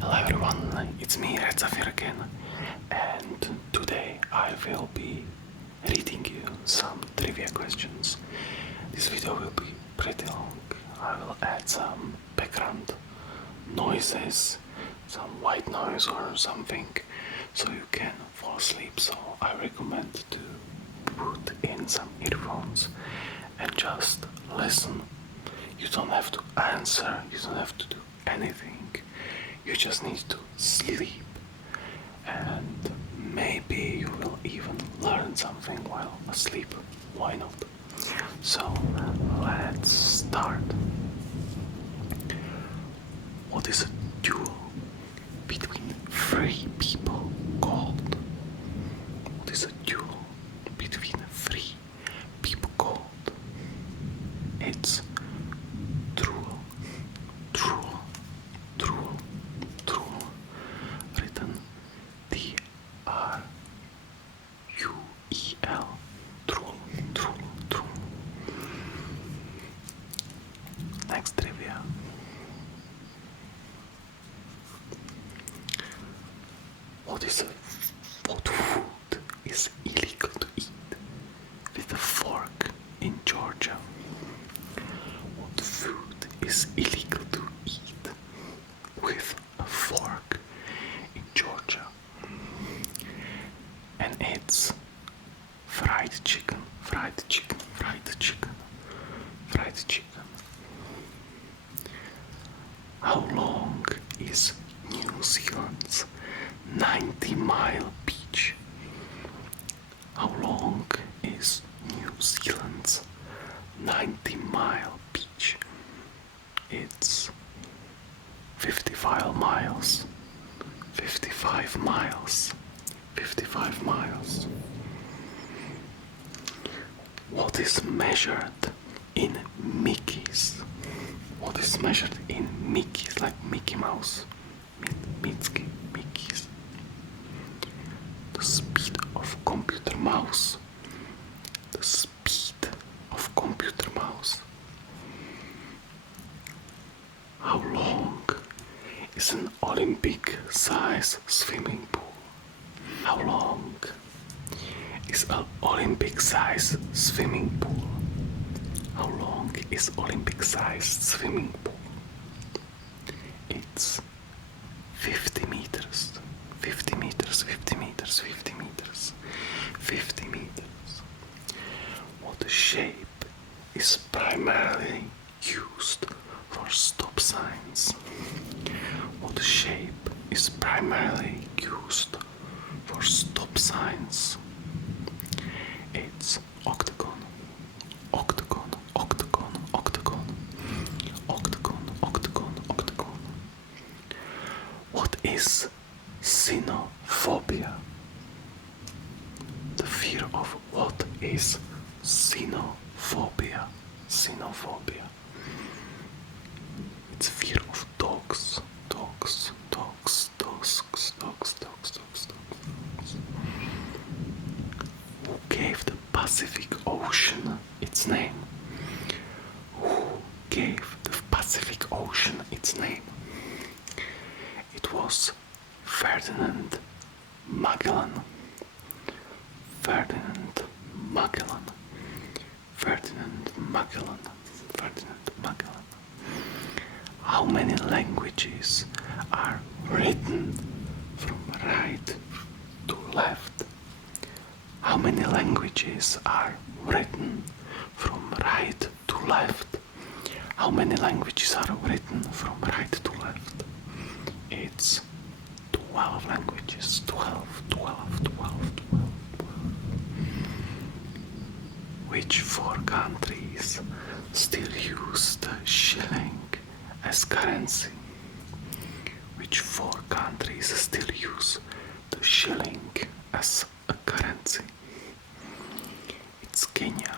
Hello everyone, it's me RedHead again, and today I will be reading you some trivia questions. This video will be pretty long. I will add some background noises, some white noise or something, so you can fall asleep. So I recommend to put in some earphones and just listen. You don't have to answer, you don't have to do anything. You just need to sleep, and maybe you will even learn something while asleep. Why not? So let's start. What is a duel between three people called? What is a duel between three people called? It's truel, truel, truel, truel. Written T-R-U-E-L. Truel, truel, truel. Next trivia. What food is illegal to eat with a fork in Georgia? What food is illegal to eat with a fork in Georgia? And it's fried chicken, fried chicken, fried chicken, fried chicken. How long is New Zealand's 90-mile beach? How long is New Zealand's 90-mile beach? It's 55 miles. 55 miles. 55 miles. What is measured in Mickeys? What is measured in Mickeys, like Mickey Mouse? Mickeys. The speed of computer mouse. The speed of computer mouse. How long is an Olympic-size swimming pool? How long is an Olympic-size swimming pool? How long is Olympic-sized swimming pool? It's 50 meters. 50 meters, 50 meters, 50 meters, 50 meters. What shape is primarily used for stop signs? What shape is primarily used for stop signs? It's octagon, octagon, octagon, octagon, octagon, octagon, octagon. What is xenophobia? The fear of what is xenophobia? Xenophobia. It's fear of dogs. Dogs, dogs, dogs, dogs, dogs, dogs, dogs. Who gave the Pacific Ocean its name? Who gave the Pacific Ocean its name? It was Ferdinand Magellan. Ferdinand Magellan. Ferdinand Magellan. Ferdinand Magellan. How many languages are written from right to left? How many languages are written from right to left? How many languages are written from right to left? It's 12 languages. 12, 12, 12, 12, 12. Which four countries still use the shilling as currency? Which four countries still use the shilling as a currency? It's Kenya,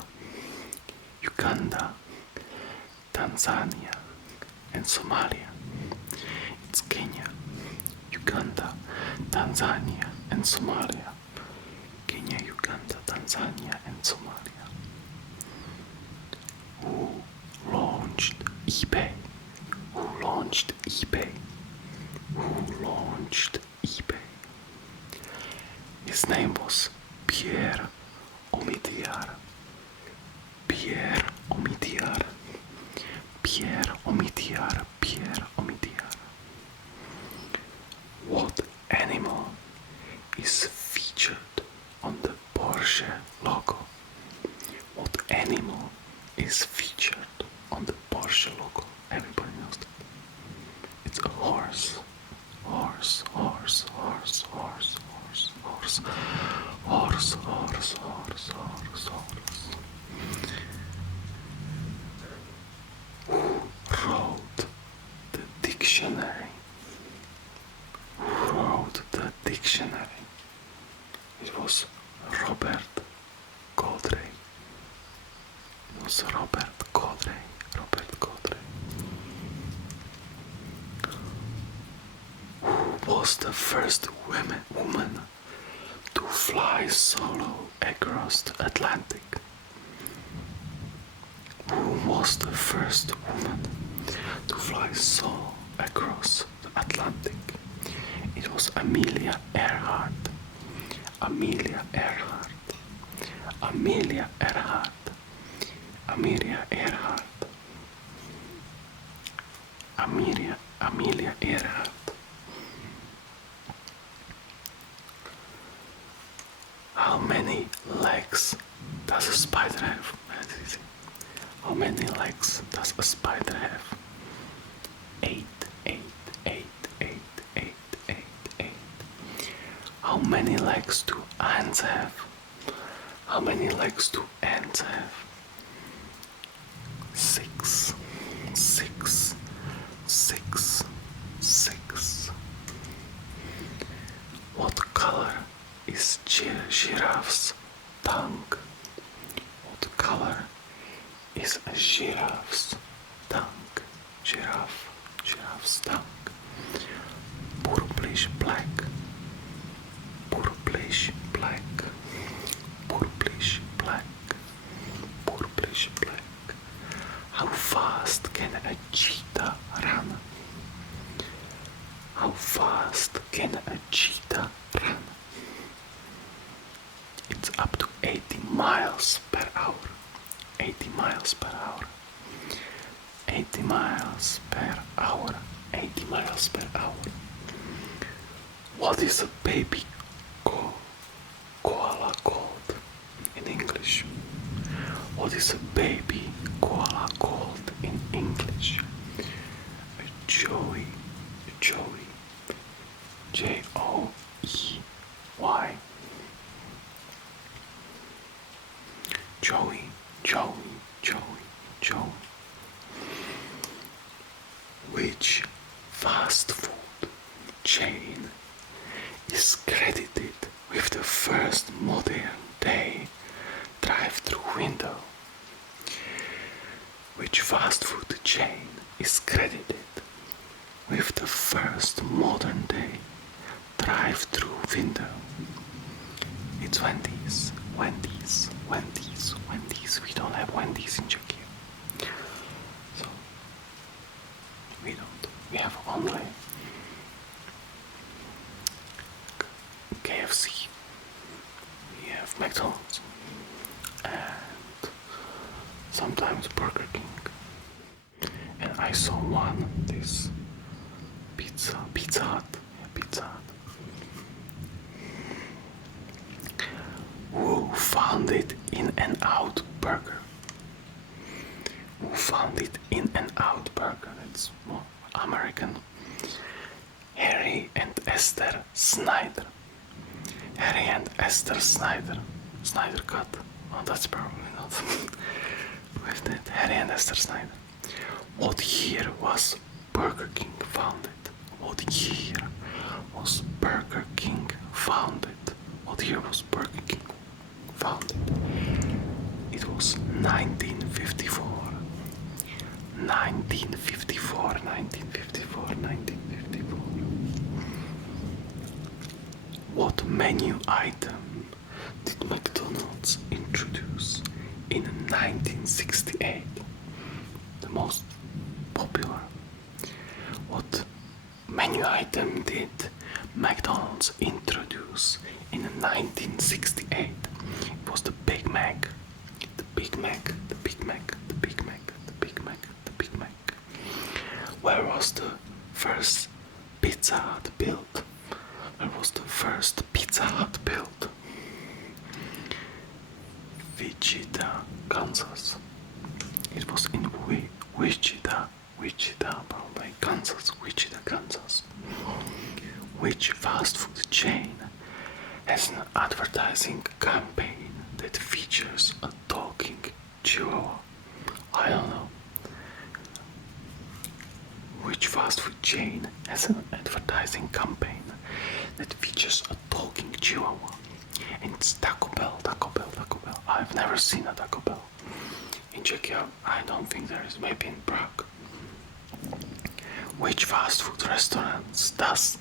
Uganda, Tanzania, and Somalia. It's Kenya, Uganda, Tanzania, and Somalia. Kenya, Uganda, Tanzania, and Somalia. Who launched eBay? Who launched eBay? who launched eBay. His name was Pierre Omidyar. Pierre Omidyar. Pierre Omidyar. Pierre Omidyar. What animal is featured on the Porsche logo? What animal is featured on the Porsche logo? Everybody knows that. It's a horse. Horse, horse, horse, horse, horse, horse, horse, horse, horse, horse, horse. Who wrote the dictionary? Who wrote the dictionary? It was Robert Godrej. It was Robert Godrej. Robert Godrej. Who was the first woman to fly solo across the Atlantic? Who was the first woman to fly solo across the Atlantic? It was Amelia Earhart. Amelia Earhart. Amelia Earhart. Amelia Earhart. Amelia Earhart. How many legs does a spider have? That's easy. How many legs does a spider have? 8, 8, 8, 8, 8, 8, 8. How many legs do ants have? How many legs do ants have? 6, 6, 6, 6. What color is giraffe's tongue? What color is a giraffe's tongue? Giraffe's tongue. Purplish black. Purplish black. Purplish black. Purplish black. How fast can a cheetah run? How fast can a cheetah run? It's up to 80 miles per hour. 80 miles per hour. 80 miles per hour. 80 miles per hour. What is a baby koala called in English? What is a baby koala called in English? A joey. A joey. Joey. Joey, Joey, Joey, Joey. Which fast food chain is credited with the first modern day drive-through window? Which fast food chain is credited with the first modern day drive-through window? It's Wendy's. Wendy's, Wendy's, Wendy's. We don't have Wendy's in Czechia. So, we don't. We have only KFC. We have McDonald's. And sometimes Burger King. And I saw this Pizza Hut. Yeah, Pizza Hut. Who found it In-N-Out Burger? Who found it In-N-Out Burger? It's more American. Harry and Esther Snyder. Harry and Esther Snyder. Snyder Cut. Oh, that's probably not with that. Harry and Esther Snyder. What year was Burger King founded? What year was Burger King founded? What year was Burger King founded? It was 1954. 1954, 1954, 1954. What menu item did McDonald's introduce in 1968? The most popular. What menu menu item did McDonald's introduce in 1968? It was the Big Mac. The Big Mac, the Big Mac, the Big Mac, the Big Mac, the Big Mac. Where was the first Pizza Hut built? Where was the first Pizza Hut built? Wichita, Kansas. It was in Wichita, probably Kansas, Wichita, Kansas. Which fast food chain has an advertising campaign that features a talking chihuahua? I don't know. Which fast food chain has an advertising campaign that features a talking chihuahua? And it's Taco Bell, Taco Bell, Taco Bell. I've never seen a Taco Bell. In Czechia, I don't think there is, maybe in Prague. Which fast food restaurants does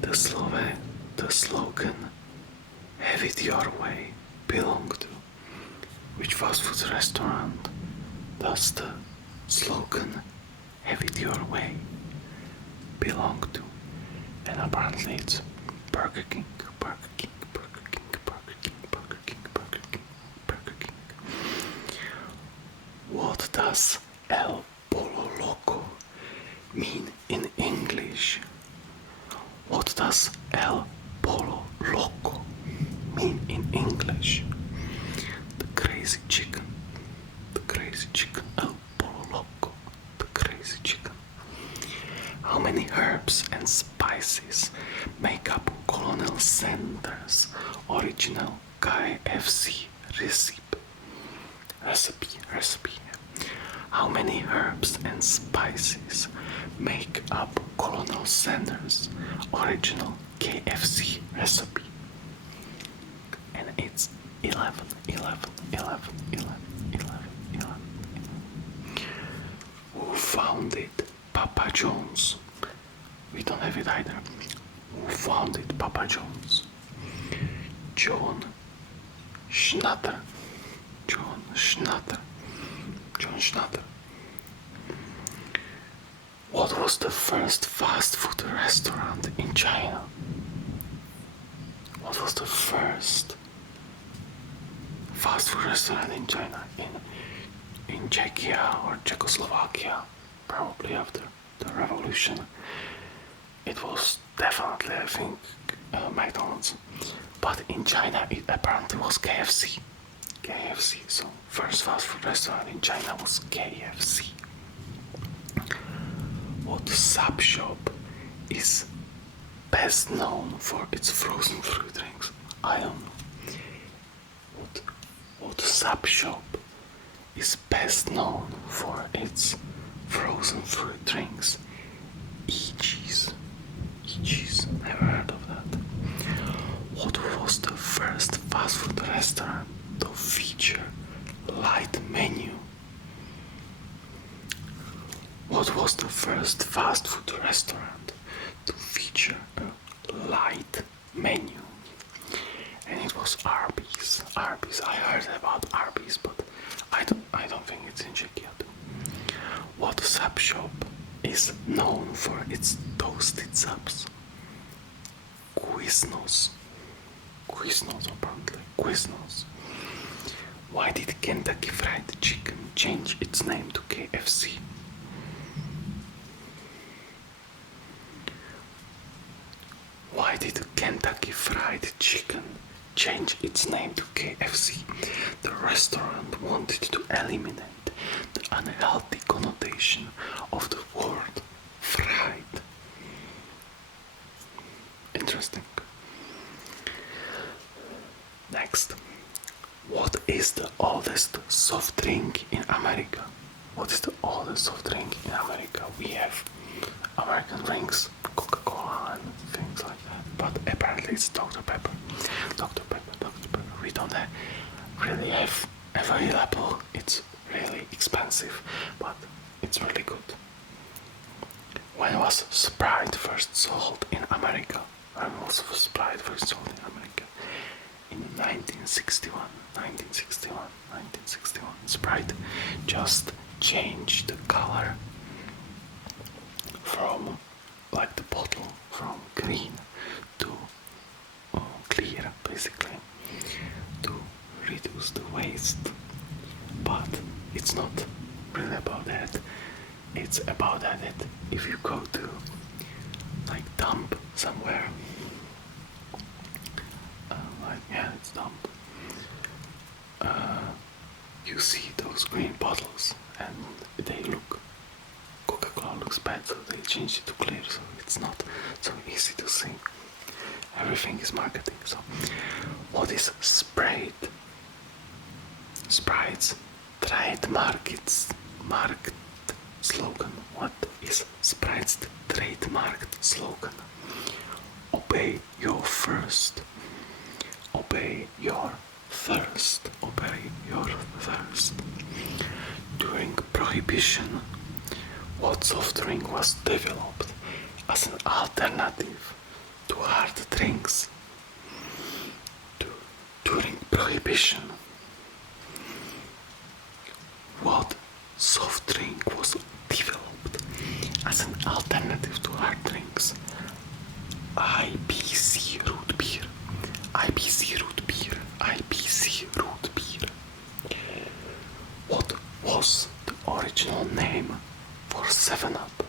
the slogan "Have it your way" belong to? Which fast food restaurant does the slogan "Have it your way" belong to? And apparently it's Burger King, Burger King, Burger King, Burger King, Burger King, Burger King, Burger King. What does El Pollo Loco mean in English? What does El Pollo Loco mean in English? The crazy chicken. The crazy chicken. El Pollo Loco. The crazy chicken. How many herbs and spices make up Colonel Sanders' original KFC recipe? How many herbs and spices make up Colonel Sanders' original KFC recipe? And it's 11. Who founded Papa John's? We don't have it either. Who founded Papa John's? John Schnatter. What was the first fast food restaurant in China? What was the first fast food restaurant in China? In Czechia or Czechoslovakia, probably after the revolution. It was definitely, I think, McDonald's. But in China, it apparently was KFC. So first fast food restaurant in China was KFC. What sub shop is best known for its frozen fruit drinks? I don't know. What sub shop is best known for its frozen fruit drinks? E-cheese. Never heard of that. What was the first fast food restaurant to feature light menu? What was the first fast food restaurant to feature a light menu? And it was Arby's. I heard about Arby's, but I don't think it's in Czechia too. What sub shop is known for its toasted subs? Quiznos, apparently. Quiznos. Why did Kentucky Fried Chicken change its name to KFC? Why did Kentucky Fried Chicken change its name to KFC? The restaurant wanted to eliminate the unhealthy connotation of the word fried. Interesting. Next. What is the oldest soft drink in America? What is the oldest soft drink in America? We have American drinks, Coca-Cola and things like that. But apparently it's Dr. Pepper. Dr. Pepper. We don't really have available. It's really expensive, but it's really good. When was Sprite first sold in America? In 1961. Sprite just changed the color from like the bottle from green to clear, basically, to reduce the waste. But it's not really about that. It's about that if you go to like dump somewhere, it's dump. You see those green bottles and they look, Coca-Cola looks bad, so they changed it to clear, so it's not so easy to see. Everything is marketing. So what is Sprite? Sprite's trademarked slogan. What is Sprite's trademarked slogan? Obey your first. Obey your thirst. Obey your thirst. During Prohibition, what soft drink was developed as an alternative to hard drinks? During Prohibition, what soft drink was developed as an alternative to hard drinks? IBC root beer. IBC root beer. IBC root beer. What was the original name for 7-Up?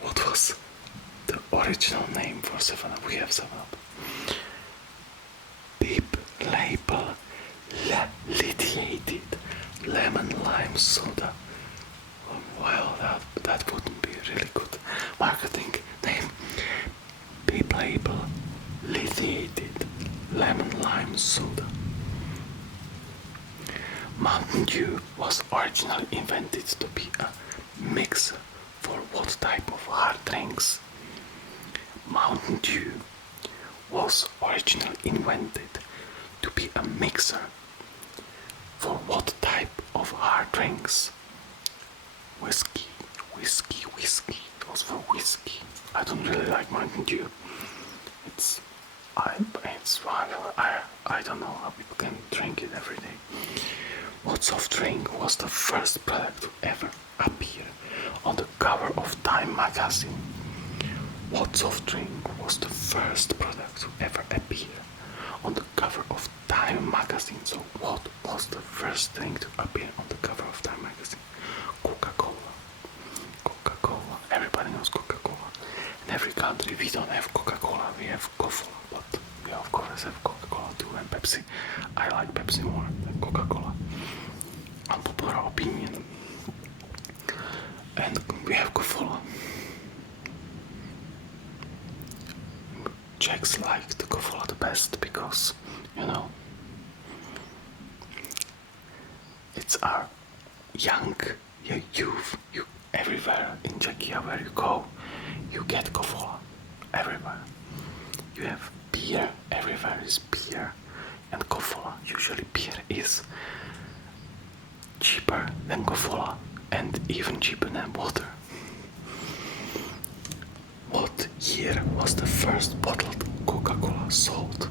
What was the original name for 7-Up? We have 7-Up. Pip label lithiated lemon lime soda. Well, that wouldn't be a really good marketing name. Pip label lithiated lemon lime soda. Mountain Dew was originally invented to be a mixer for what type of hard drinks? Mountain Dew was originally invented to be a mixer for what type of hard drinks? Whiskey. It was for whiskey. I don't really like Mountain Dew. I don't know how people can drink it every day. What soft drink was the first product to ever appear on the cover of Time magazine? What soft drink was the first product to ever appear on the cover of Time magazine? So what was the first thing to appear on the cover of Time magazine? Coca-Cola. Coca-Cola. Everybody knows Coca-Cola. In every country we don't have Coca-Cola, we have Coca-Cola, but we of course have Coca-Cola too, and Pepsi. I like Pepsi more than Coca-Cola. Unpopular opinion. And we have Coca-Cola. Czechs like the Coca-Cola the best because, it's our young youth. You everywhere in Czechia where you go, you get Coca-Cola. Everywhere. You have beer. Everywhere is beer and Coca-Cola. Usually beer is cheaper than Coca-Cola and even cheaper than water. What year was the first bottled Coca-Cola sold?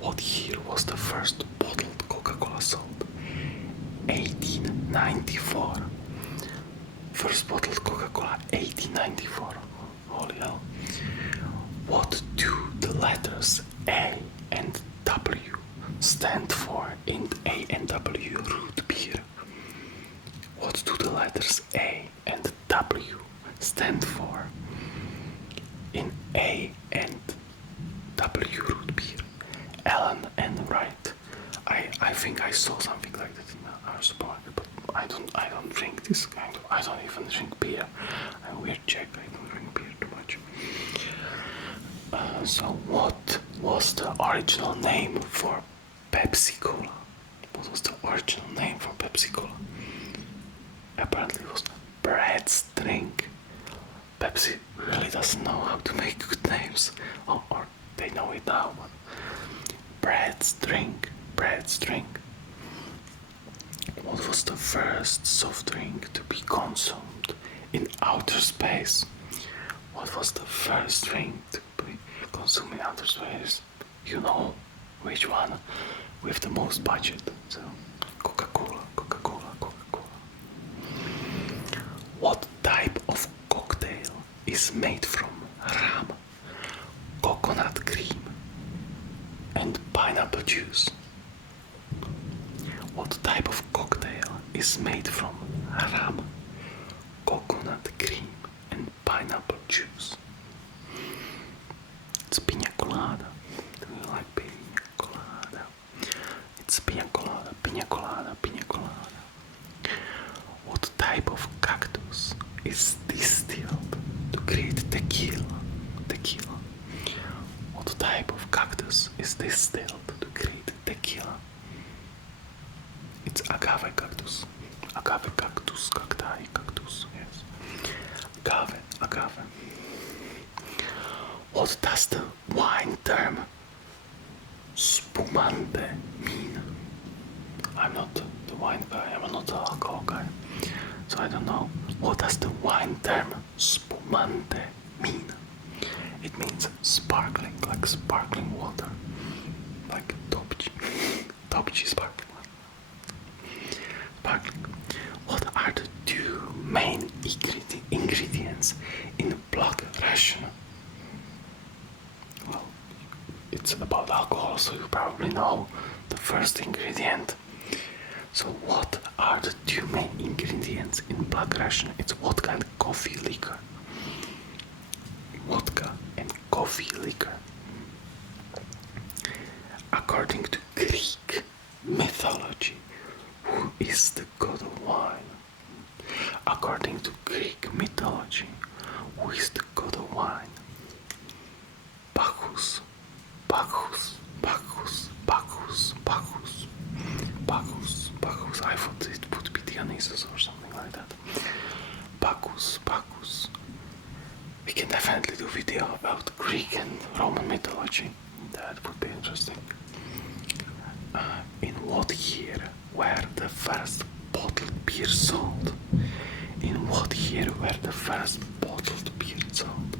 What year was the first bottled Coca-Cola sold? 1894. First bottled Coca-Cola, 1894. Holy hell. What do the letters A and W stand for in A and W root beer? What do the letters A and W stand for in A and W root beer? Ellen and Wright. I think I saw something like that in our supermarket, but I don't drink this kind of. I don't even drink beer. I'm weird Czech. I don't drink beer too much. So what was the original name for Pepsi Cola? What was the original name for Pepsi Cola? Apparently it was Bread's Drink. Pepsi really doesn't know how to make good names, or they know it now, but Bread's Drink. What was the first soft drink to be consumed in outer space? What was the first drink to be consumed in outer space? You know which one with the most budget. So Coca-Cola. is made from rum, coconut cream, and pineapple juice? What type of cocktail is made from rum, coconut cream, and pineapple juice? It's pina colada. Do you like pina colada? It's pina colada, pina colada, pina colada. What type of cactus is distilled to create tequila? Tequila. What type of cactus is distilled to create tequila? It's agave cactus. Agave cactus, cacti, cactus, yes. Agave, agave. What does the wine term spumante mean? I'm not the wine guy, I'm not the alcohol guy, so I don't know. What does the wine term spumante mean? It means sparkling, like sparkling water, like Topci, Topci sparkling water. Sparkling. What are the two main ingredients in black ration? Well, it's about alcohol, so you probably know the first ingredient. So what are the two main ingredients in black ration? It's vodka and coffee liquor. Vodka and coffee liquor. According to Greek mythology, who is the god of wine? According to Greek mythology, who is the god of wine? Bacchus, Bacchus, Bacchus, Bacchus, Bacchus, Bacchus, Bacchus. I thought it would be Dionysus or something like that. Bacchus, Bacchus. We can definitely do a video about Greek and Roman mythology. That would be interesting. In what year were the first bottled beer sold? In what year were the first bottled beer sold?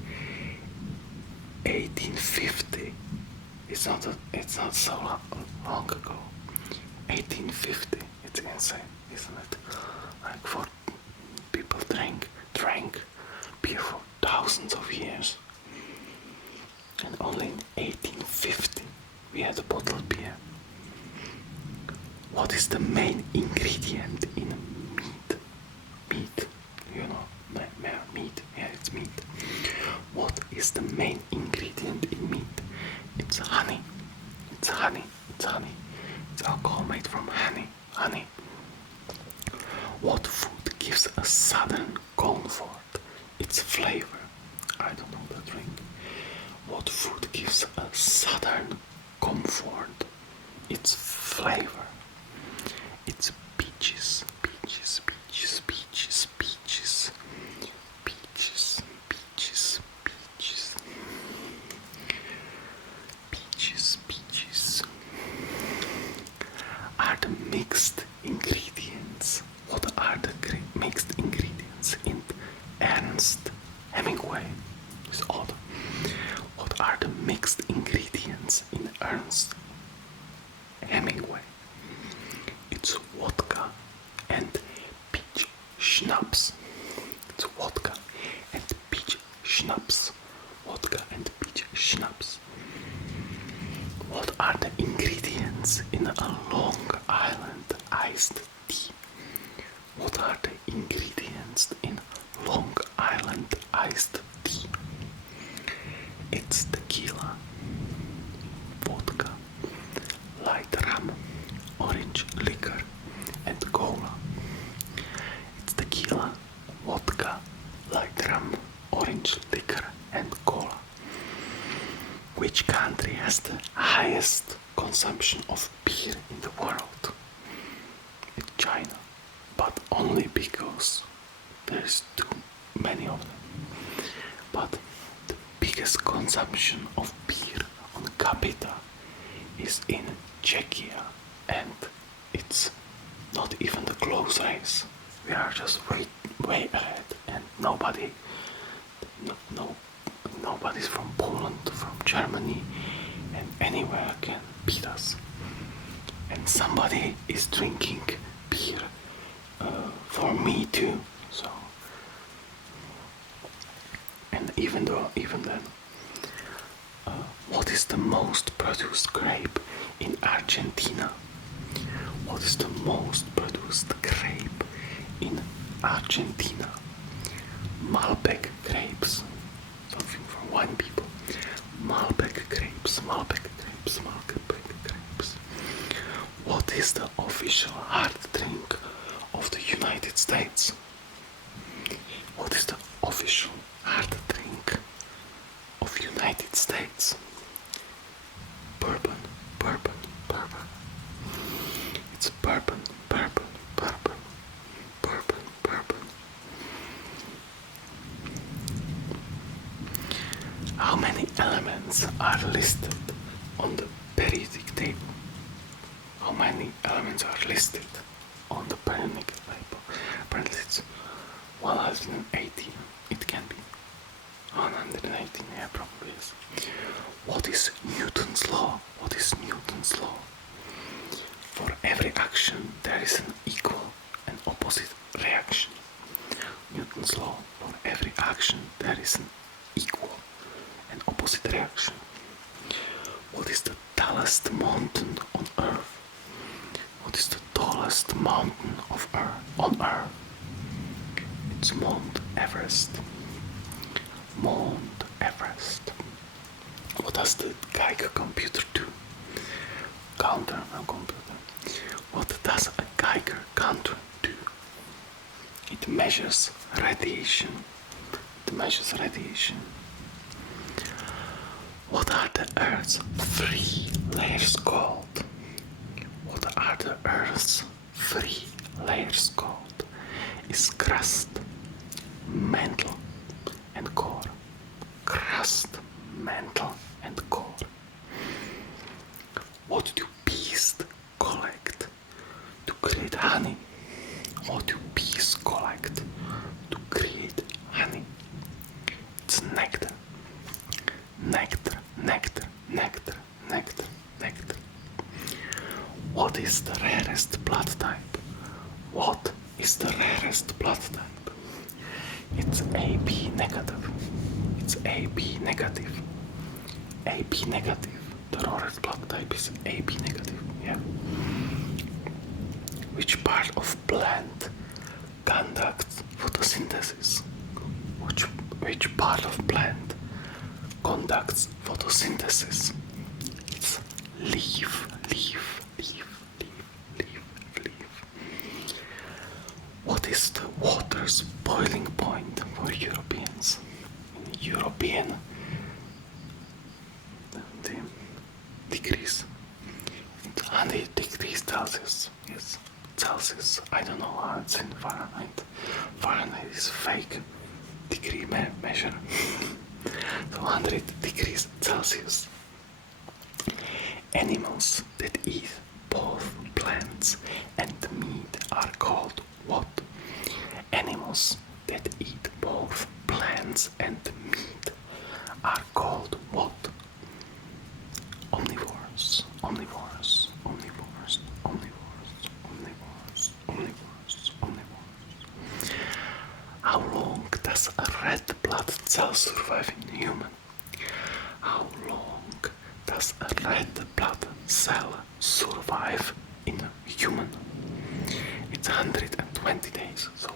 1850. It's not so long ago. 1850. It's insane, isn't it? Like for people drank beer for thousands of years, and only in 1850 we had a bottled beer. What is the main ingredient in meat? Meat, you know, meat. Yeah, it's meat. What is the main ingredient in meat? It's honey. It's honey. It's honey. It's alcohol made from honey. Honey. What food gives a sudden comfort? Its flavor. I don't know the drink. What food gives a sudden comfort? Its flavor. It's peaches. Peaches. Peaches. Peaches. Peaches. Peaches. Peaches. Peaches. Peaches. Peaches. Are the mixed ingredients? What are the mixed ingredients in Ernest Hemingway? It's odd. What are the mixed ingredients in Ernest Hemingway? It's vodka and peach schnapps. It's vodka and peach schnapps. Vodka and peach schnapps. What are the ingredients in a Long Island iced tea? What are the ingredients in Long Island iced tea? It's tequila, vodka, light rum, orange liquor, and cola. It's tequila, vodka, light rum, orange liquor, and cola. Which country has the highest consumption of beer in the world? It's China, but only because there's too many of them. But the biggest consumption of beer on capita is in Czechia, and it's not even the close race. We are just way ahead, and nobody's from Poland, from Germany, and anywhere can beat us. And somebody is drinking beer for me too. So, and even then, what is the most produced grape in Argentina? What is the most produced grape in Argentina? Malbec grapes. Something for wine people. Malbec grapes, Malbec grapes, Malbec grapes. What is the official hard drink of the United States? What is the official hard drink of United States? Bourbon, bourbon, bourbon. It's bourbon, bourbon, bourbon, bourbon, bourbon. How many elements are listed on the periodic table? How many elements are listed on the periodic table? Apparently it's 118. It can be 118, yeah, probably is. What is Newton's law? What is Newton's law? For every action there is an equal and opposite reaction. Newton's law. For every action there is an equal and opposite reaction. What is the tallest mountain on Earth? What is the tallest mountain on Earth? It's Mount Everest. Mount Everest. What does the Geiger computer do? Counter, no computer. What does a Geiger counter do? It measures radiation. It measures radiation. What are the Earth's 3 layers called? What are the Earth's 3 layers called? Is crust, mantle, and core. Crust, mantle, and core. What do bees collect to create honey? What do bees collect to create honey? It's nectar. Nectar, nectar, nectar, nectar, nectar. What is the rarest blood type? What is the rarest blood type? It's AB negative. It's AB negative. AB negative. The rarest blood type is AB negative. Yeah. Which part of plant conducts photosynthesis? Which part of plant conducts photosynthesis? It's leaf, leaf, leaf, leaf, leaf, leaf. What is the water's boiling point for Europeans? European degrees. It's 100 degrees Celsius. Yes, Celsius. I don't know how it's in Fahrenheit. Fahrenheit is fake degree measure. So 100 degrees Celsius. Animals that eat both plants and meat are called what? Animals that eat both plants and meat are called what? Omnivores, omnivores, omnivores, omnivores, omnivores, omnivores, omnivores. How long does a red blood cell survive in a human? How long does a red blood cell survive in a human? It's 120 days, so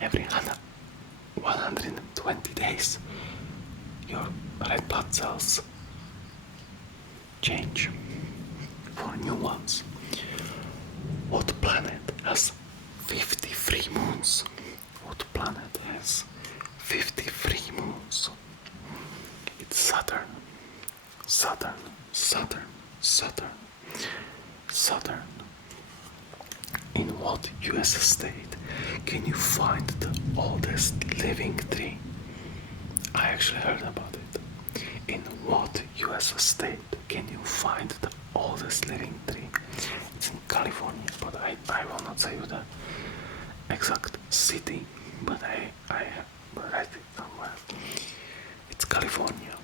every 120 days your red blood cells change for new ones. What planet has 53 moons? What planet has 53 moons? It's Saturn. Saturn, Saturn, Saturn, Saturn. In what US state can you find the oldest living tree? I actually heard about it. In what US state can you find the oldest living tree? It's in California, but I will not say you the exact city, but I write it somewhere. It's California.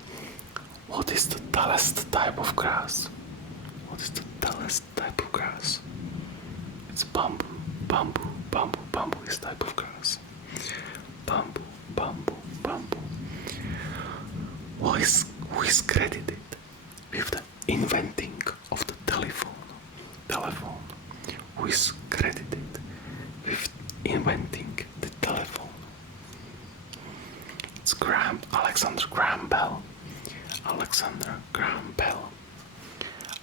What is the tallest type of grass? What is the tallest type of grass? It's bamboo. Bamboo, bamboo, bamboo is type of grass. Bamboo, bamboo, bamboo. credited with the inventing of the telephone? Who is credited with inventing the telephone? It's Alexander Graham Bell. Alexander Graham Bell.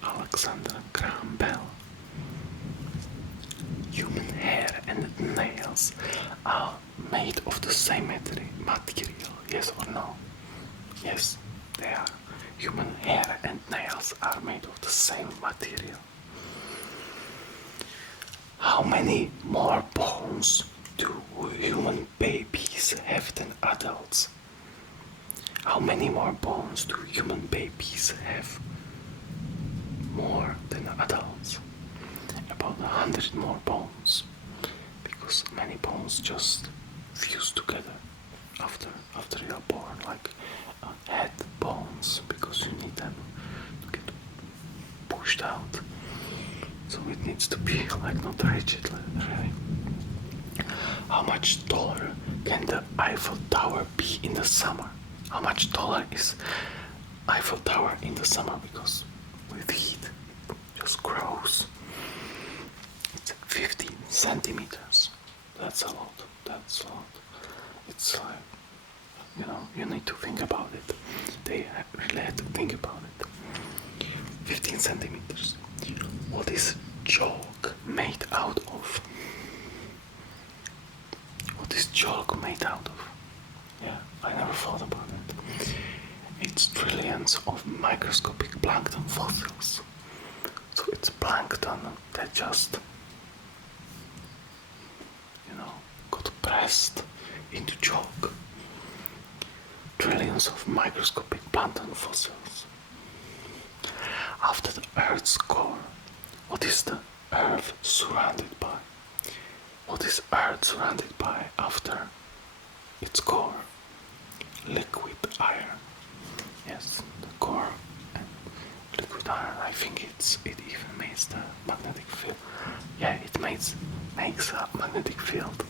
Alexander Graham Bell. Human hair and nails are made of the same material, yes or no? Yes, they are. Human hair and nails are made of the same material. How many more bones do human babies have than adults? How many more bones do human babies have more than adults? About 100 more bones, because many bones just fuse together after you're born, like head bones, because you need them to get pushed out. So it needs to be like not rigid, really. How much taller can the Eiffel Tower be in the summer? How much taller is Eiffel Tower in the summer? Because with heat it just grows. It's 15 centimeters. That's a lot. It's like, you need to think about it. They really had to think about it. 15 centimeters. What is chalk made out of? What is chalk made out of? Yeah, I never thought about it. It's trillions of microscopic plankton fossils. So it's plankton that just, got pressed into chalk. Trillions of microscopic plankton fossils. After the Earth's core, what is the Earth surrounded by? What is Earth surrounded by after its core? Liquid iron. Yes, the core and liquid iron. I think it even makes the magnetic field. Yeah, it makes a magnetic field.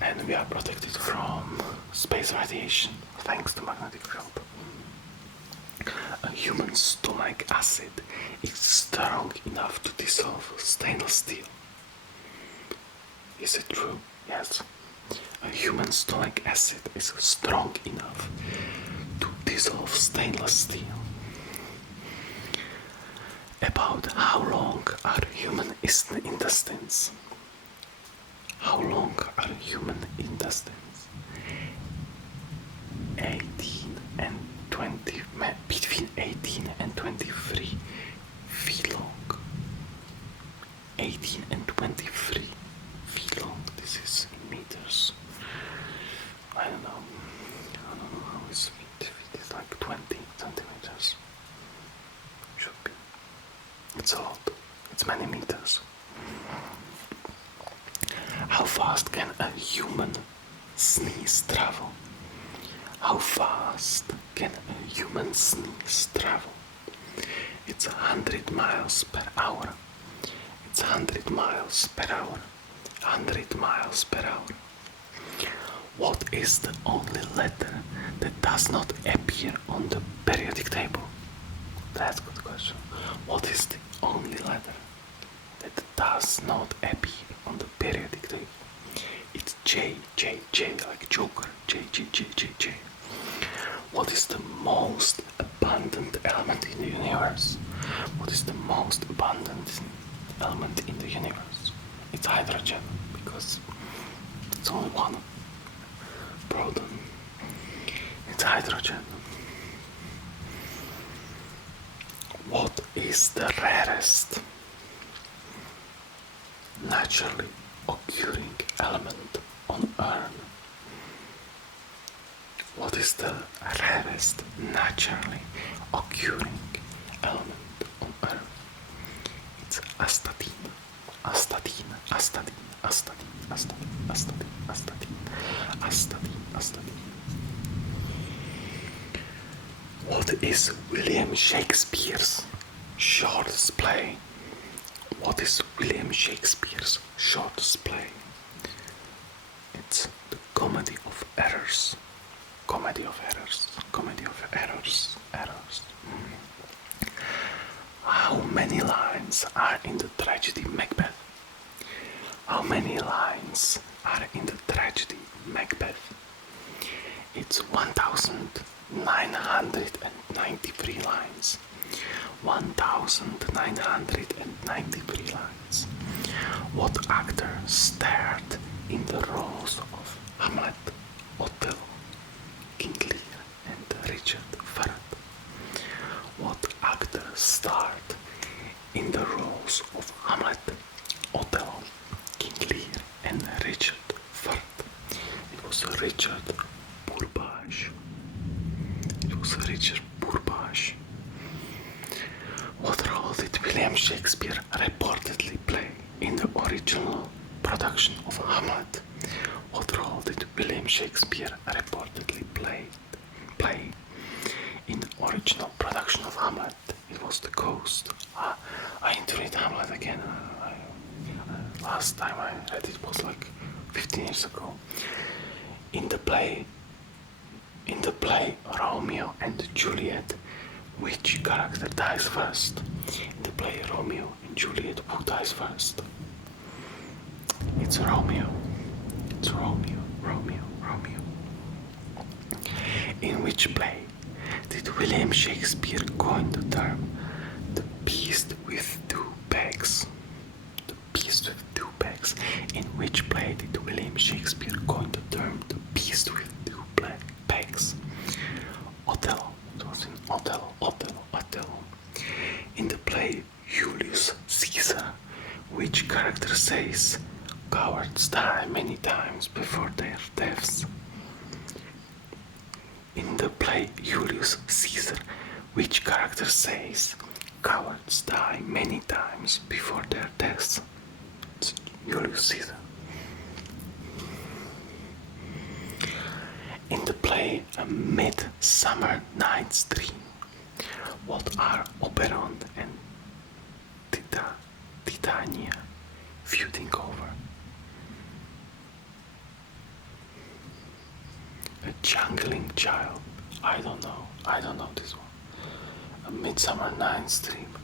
And we are protected from space radiation thanks to magnetic field. A human stomach acid is strong enough to dissolve stainless steel. Is it true? Yes. A human stomach acid is strong enough to dissolve stainless steel. About how long are human intestines? How long are human intestines? 18 and 20, between 18 and 23 feet long. 18 and 23 feet long. This is in meters. I don't know how it's feet. Feet is like 20 centimeters. Should be. It's a lot. It's many meters. How fast can a human sneeze travel? How fast can a human sneeze travel? It's 100 miles per hour. It's 100 miles per hour. 100 miles per hour. What is the only letter that does not appear on the periodic table? That's a good question. What is the only letter that does not appear on the periodic table? It's J, like Joker. J. What is the most abundant element in the universe? What is the most abundant element in the universe? It's hydrogen, because it's only one proton. It's hydrogen. What is the rarest naturally occurring element on Earth? What is the rarest naturally occurring element on Earth? It's astatine. What is William Shakespeare's shortest play? What is William Shakespeare's shortest play? It's the Comedy of Errors. Comedy of Errors. comedy of errors. How many lines are in the tragedy Macbeth? How many lines are in the tragedy Macbeth? It's 1993 lines. 1993 lines. What actor starred in the roles of Hamlet, Othello, King Lear, and Richard III? What actor starred in the roles of Hamlet, Othello, King Lear, and Richard III? It was Richard Burbage. What role did William Shakespeare reportedly play in the original production of Hamlet? What role did William Shakespeare reportedly play in the original production of Hamlet? It was the ghost. I need to read Hamlet again. Last time I read it was like 15 years ago. In the play Romeo and Juliet, which character dies first? In the play Romeo and Juliet, who dies first? It's Romeo. Romeo. In which play did William Shakespeare coin the term the beast with two pegs? The beast with two pegs. In which play did William Shakespeare coin the term the beast with two pegs? Othello. It was in Othello. In the play Julius Caesar, which character says cowards die many times before their deaths? In the play Julius Caesar, which character says cowards die many times before their deaths? It's Julius Caesar. In the play A Midsummer Night's Dream, what are Oberon and Titania feuding over? A jungling child. I don't know this one. A Midsummer Night's Dream.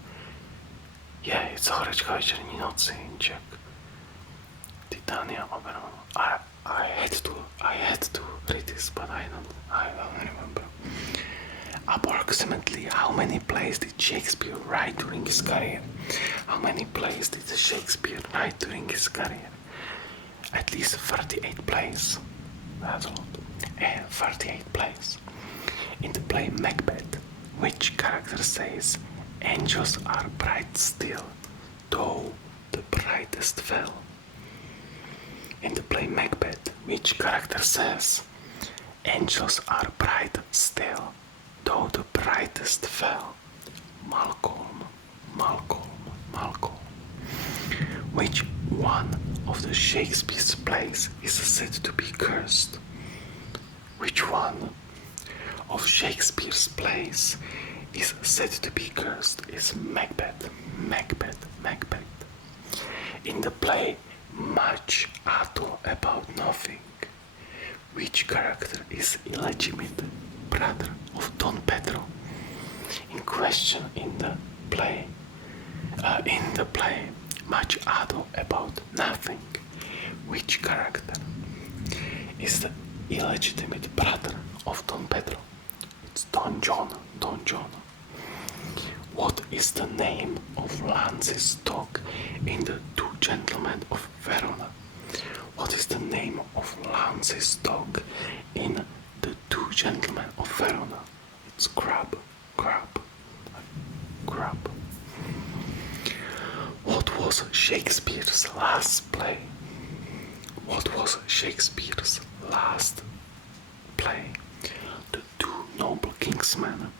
Yeah, it's Horečka večerní noci in Czech. Titania, Oberon. I had to read this, but I don't remember. Approximately how many plays did Shakespeare write during his career? How many plays did Shakespeare write during his career? At least 38 plays. That's a lot. 38 plays. In the play Macbeth, which character says, angels are bright still, though the brightest fell? In the play Macbeth, which character says, angels are bright still, though the brightest fell? Malcolm. Which one of the Shakespeare's plays is said to be cursed? Which one of Shakespeare's plays is said to be cursed? Is Macbeth. In the play Much Ado About Nothing, which character is illegitimate brother of Don Pedro? In question in the play Much Ado About Nothing, which character is the illegitimate brother of Don Pedro? It's Don John. What is the name of Lance's dog in The Two Gentlemen of Verona? What is the name of Lance's dog in The Two Gentlemen of Verona? It's Crab. What was Shakespeare's last play? The Two Noble Kingsmen.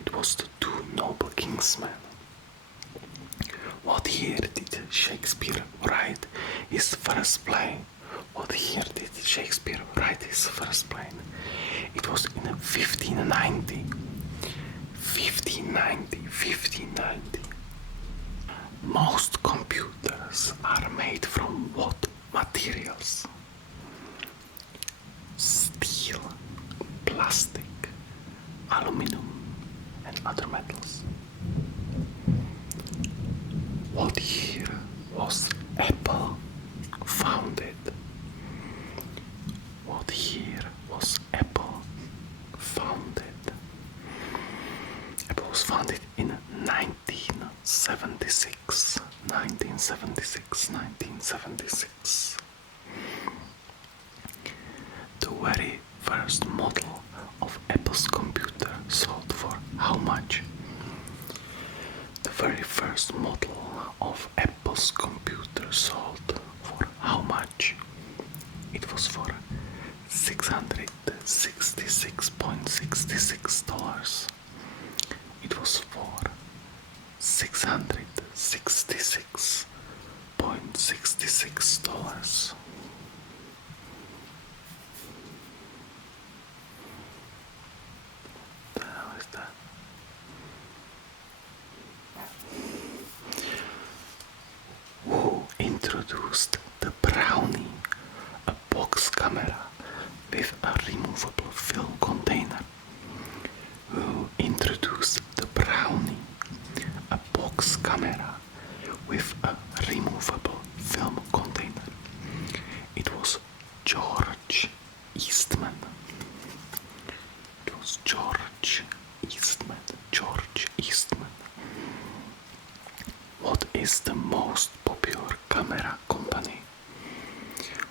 It was The Two Noble Kingsmen. What year did Shakespeare write his first play? It was in 1590. 1590. Most computers are made from what materials? Steel, plastic, What year was Apple founded? Apple was founded in 1976. 1976. The very first model of Apple's computer sold for how much? The very first model of Apple's computer sold for how much? It was for $666.66. It was for $666.66. The hell is that? Who introduced the Brownie, a box camera with a removable film container? Who introduced the Brownie, a box camera with a removable film container? It was George Eastman. It was George Eastman. George Eastman. What is the most popular camera company?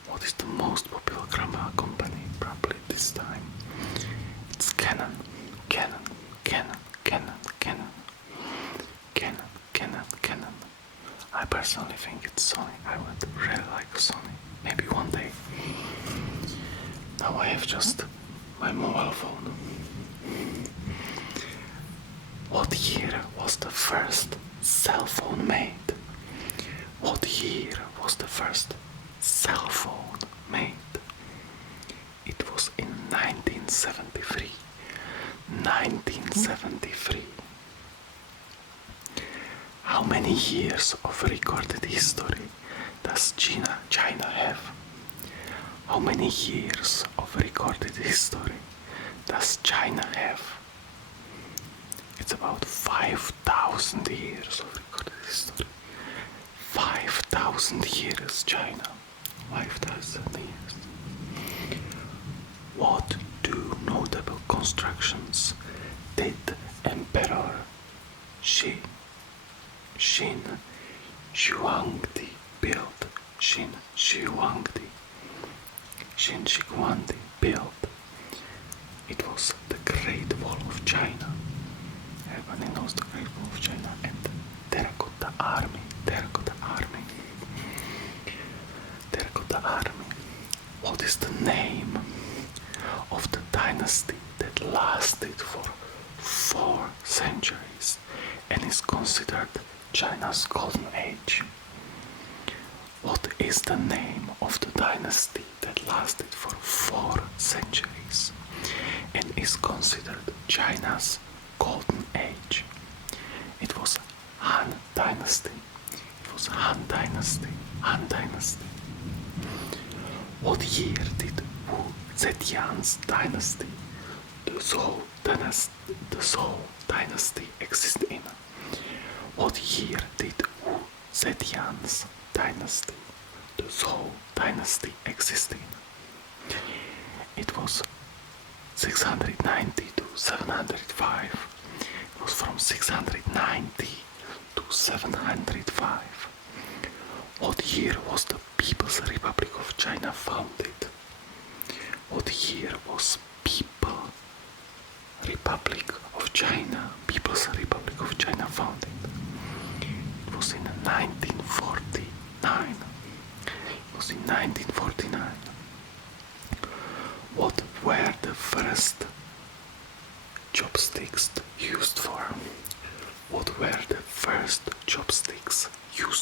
What is the most popular camera company? Probably this time. It's Canon. Canon. I personally think it's Sony. I would really like a Sony. Maybe one day. Now I have just my mobile phone. What year was the first cell phone made? What year was the first cell phone made? It was in 1973. 1973. How many years of recorded history does China have? How many years of recorded history does China have? It's about 5,000 years of recorded history. 5,000 years, China. 5,000 years. What two notable constructions did Emperor Qin Huangdi build? Qin Huangdi built. It was the Great Wall of China. Everybody knows the Great Wall of China and Terracotta Army. What is the name of the dynasty that lasted for 4 centuries and is considered China's golden age? What is the name of the dynasty that lasted for 4 centuries and is considered China's golden age? It was Han Dynasty. What year did Wu Zetian's dynasty, the Zhou dynasty, exist in? What year did Wu Zetian's dynasty, the Zhou dynasty, exist in? It was 690 to 705. It was from 690 to 705. What year was the People's Republic of China founded? What year was People's Republic of China founded? It was in 1949. What were the first chopsticks used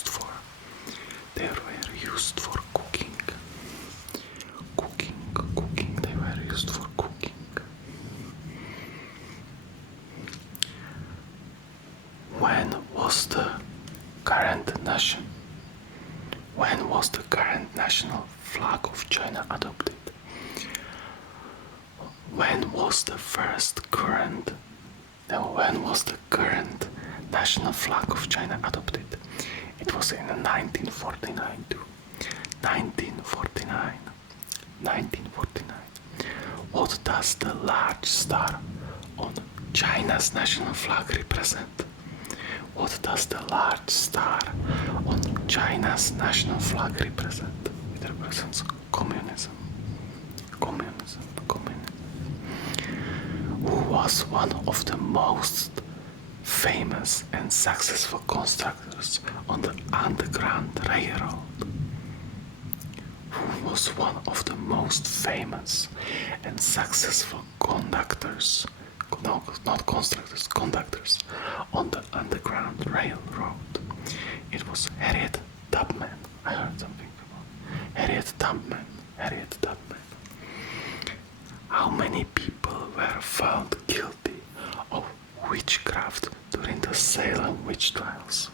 for? They were used for cooking. They were used for cooking. When was the current national flag of China adopted? When was the current national flag of China adopted? It was in 1949 to 1949. 1949. What does the large star on China's national flag represent? What does the large star on China's national flag represent? It represents communism. Communism. Who was one of the most famous and successful constructors on the Underground Railroad? Who was one of the most famous and successful conductors on the Underground Railroad? It was Harriet Tubman. I heard something about Harriet Tubman. How many people were found guilty of witchcraft during the Salem witch trials?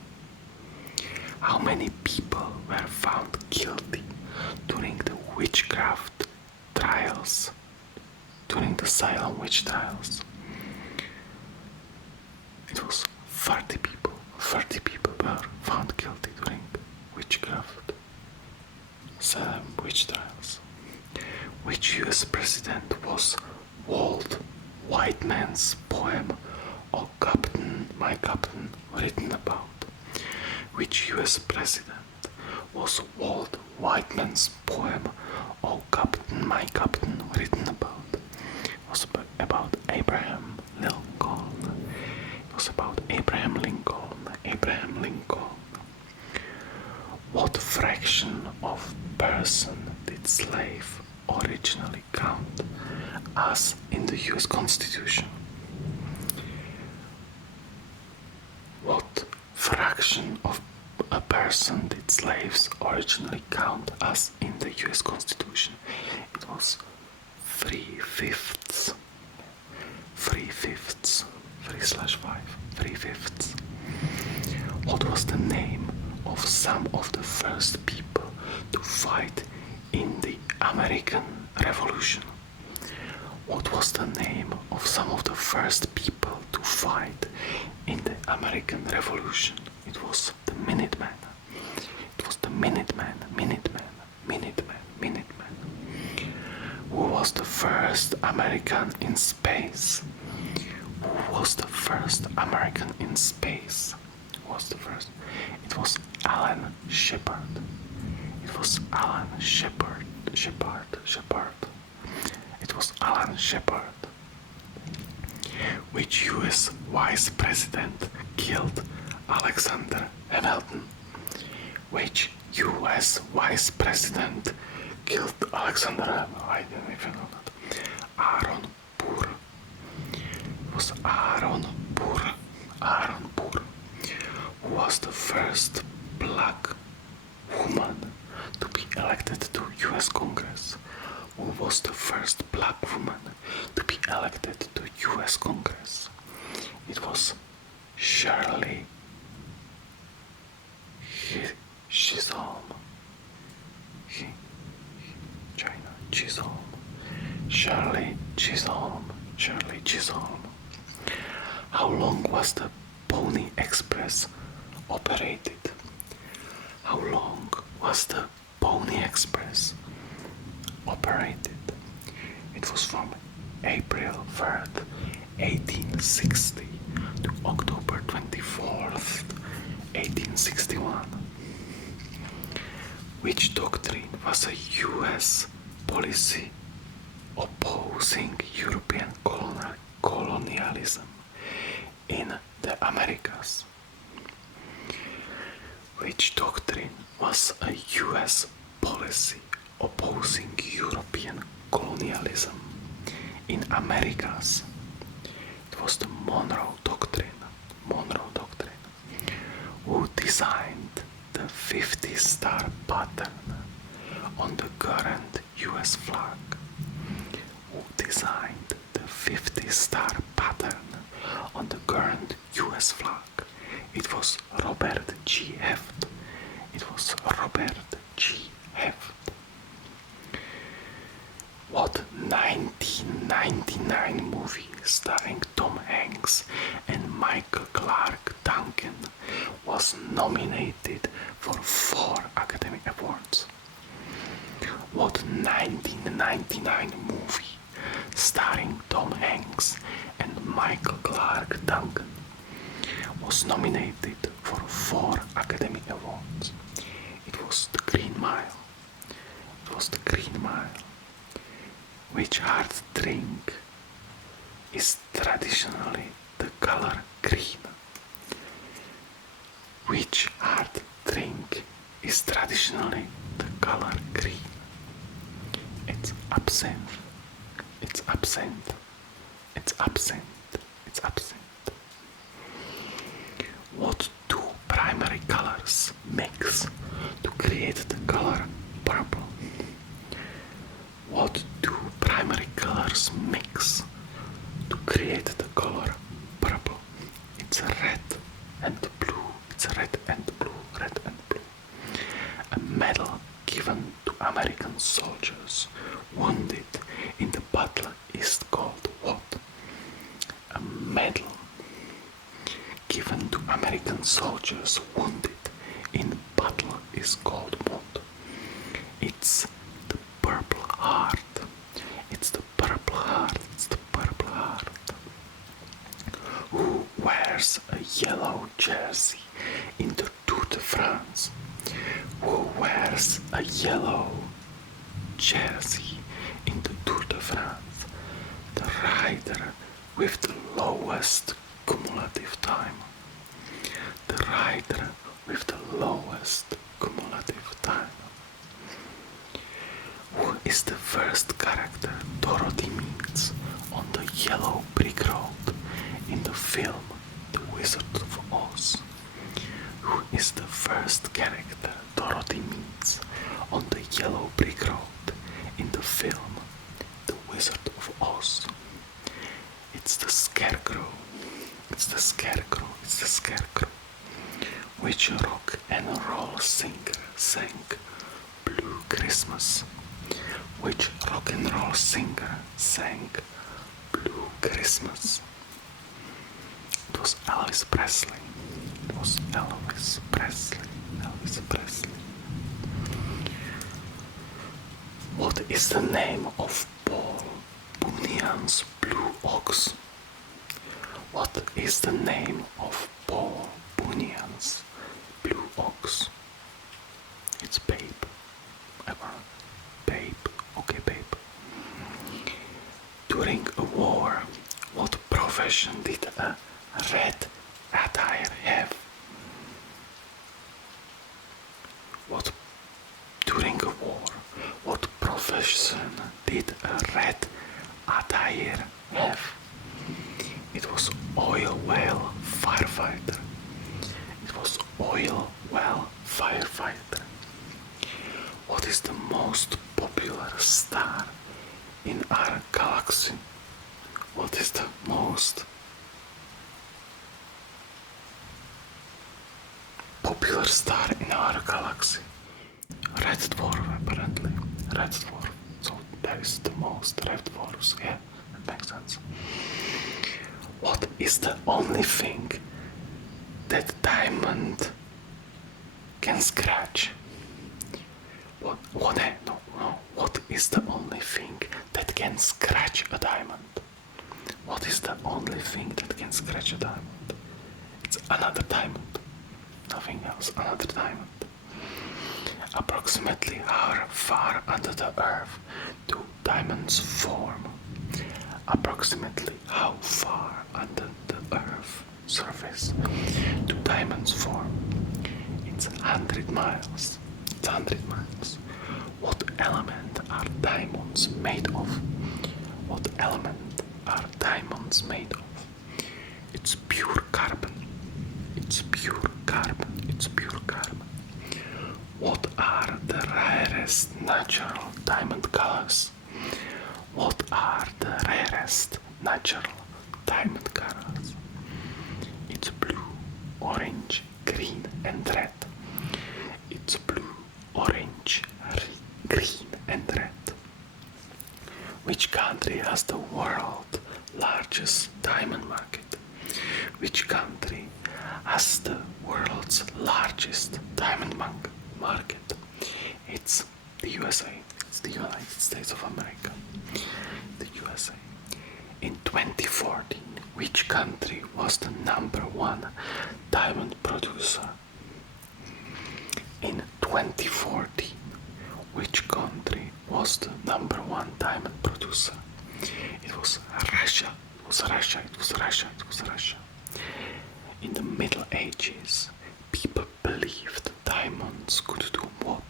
How many people were found guilty during the witchcraft trials, during the Salem witch trials? It was 30 people. 30 people were found guilty during witchcraft Salem witch trials. Which US president was Walt Whiteman's poem "Oh Captain, My Captain" written about? Which US president was Walt Whiteman's poem "Oh Captain, My Captain" written about? It was about Abraham Lincoln. It was about Abraham Lincoln. What fraction of person did slave originally count as in the US Constitution? What fraction of a person did slaves originally count as in the US Constitution? It was 3/5. 3/5. 3/5. 3/5. What was the name of some of the first people to fight in the American Revolution? What was the name of some of the first people to fight in the American Revolution? It was the Minutemen. It was the Minutemen. Who was the first American in space? Who was the first American in space? Who was the first? It was Alan Shepard. It was Alan Shepard. It was Alan Shepard. Which US vice president killed Alexander Hamilton? Which US vice president killed Alexander Hamilton? I didn't even know that. Aaron Burr. It was Aaron Burr. Who was the first black woman to be elected to US Congress? Who was the first black woman to be elected to US Congress? It was Shirley Chisholm. Shirley Chisholm. How long was the Pony Express operated? How long was the Pony Express operated? It was from April 3rd, 1860 to October 24th, 1861. Which doctrine was a US policy opposing European colonialism in the Americas? Which doctrine was a US policy opposing European colonialism in Americas? It was the Monroe Doctrine. Who designed the 50-star pattern on the current US flag? Who designed the 50-star pattern on the current US flag? It was Robert G. Heft. What 1999 movie starring Tom Hanks and Michael Clarke Duncan was nominated for 4 Academy Awards? What 1999 movie starring Tom Hanks and Michael Clarke Duncan was nominated for 4 Academy Awards? It was The Green Mile. It was The Green Mile. Which hard drink is traditionally the color green? Which hard drink is traditionally the color green? It's absinthe. It's absinthe. It's absinthe. It's absinthe. What two primary colors mix to create the color purple? What two primary colors mix to create the color purple? It's red and blue. It's red and blue. Red and blue. A medal given to American soldiers wounded in the battle is called what? A medal given to American soldiers wounded in battle is called what? It's the Purple Heart. It's the Purple Heart. It's the Purple Heart. Who wears a yellow jersey in the Tour de France? Who wears a yellow jersey in the Tour de France? The rider with the lowest cumulative time. The rider with the lowest cumulative time. Who is the first character Dorothy meets on the yellow brick road in the film The Wizard of Oz? Who is the first character Dorothy meets on the yellow brick road in the film The Wizard of Oz? It's the Scarecrow. It's the Scarecrow. It's the Scarecrow. Which rock and roll singer sang Blue Christmas? Which rock and roll singer sang Blue Christmas? It was Elvis Presley. It was Elvis Presley. Elvis Presley. What is the name of Paul Bunyan's blue ox? What is the name of Paul Bunyan's blue ox? It's Babe. Babe. Okay, Babe. During a war, what profession did a red attire have? During a war, what profession did a red attire have? It was oil well firefighter. It was oil well firefighter. What is the most popular star in our galaxy? What is the most popular star in our galaxy? Red dwarf, apparently. Red dwarf. So there is the most red dwarfs. Yeah, that makes sense. What is the only thing that diamond can scratch? What is the only thing that can scratch a diamond? What is the only thing that can scratch a diamond? It's another diamond. Nothing else. Another diamond. Approximately how far under the earth do diamonds form? Approximately how far under the earth surface do diamonds form? It's 100 miles. It's 100 miles. What element are diamonds made of? What element are diamonds made of? It's pure carbon. It's pure carbon. It's pure carbon. What are the rarest natural diamond colors? What are the rarest natural diamond colors? It's blue, orange, green and red. It's blue, orange, green and red. Which country has the world's largest diamond market? Which country has the world's largest diamond market? It's the USA. It's the United States of America, the USA. In 2014, which country was the #1 diamond producer? In 2014, which country was the #1 diamond producer? It was Russia. It was Russia. It was Russia. It was Russia. In the Middle Ages, people believed diamonds could do what?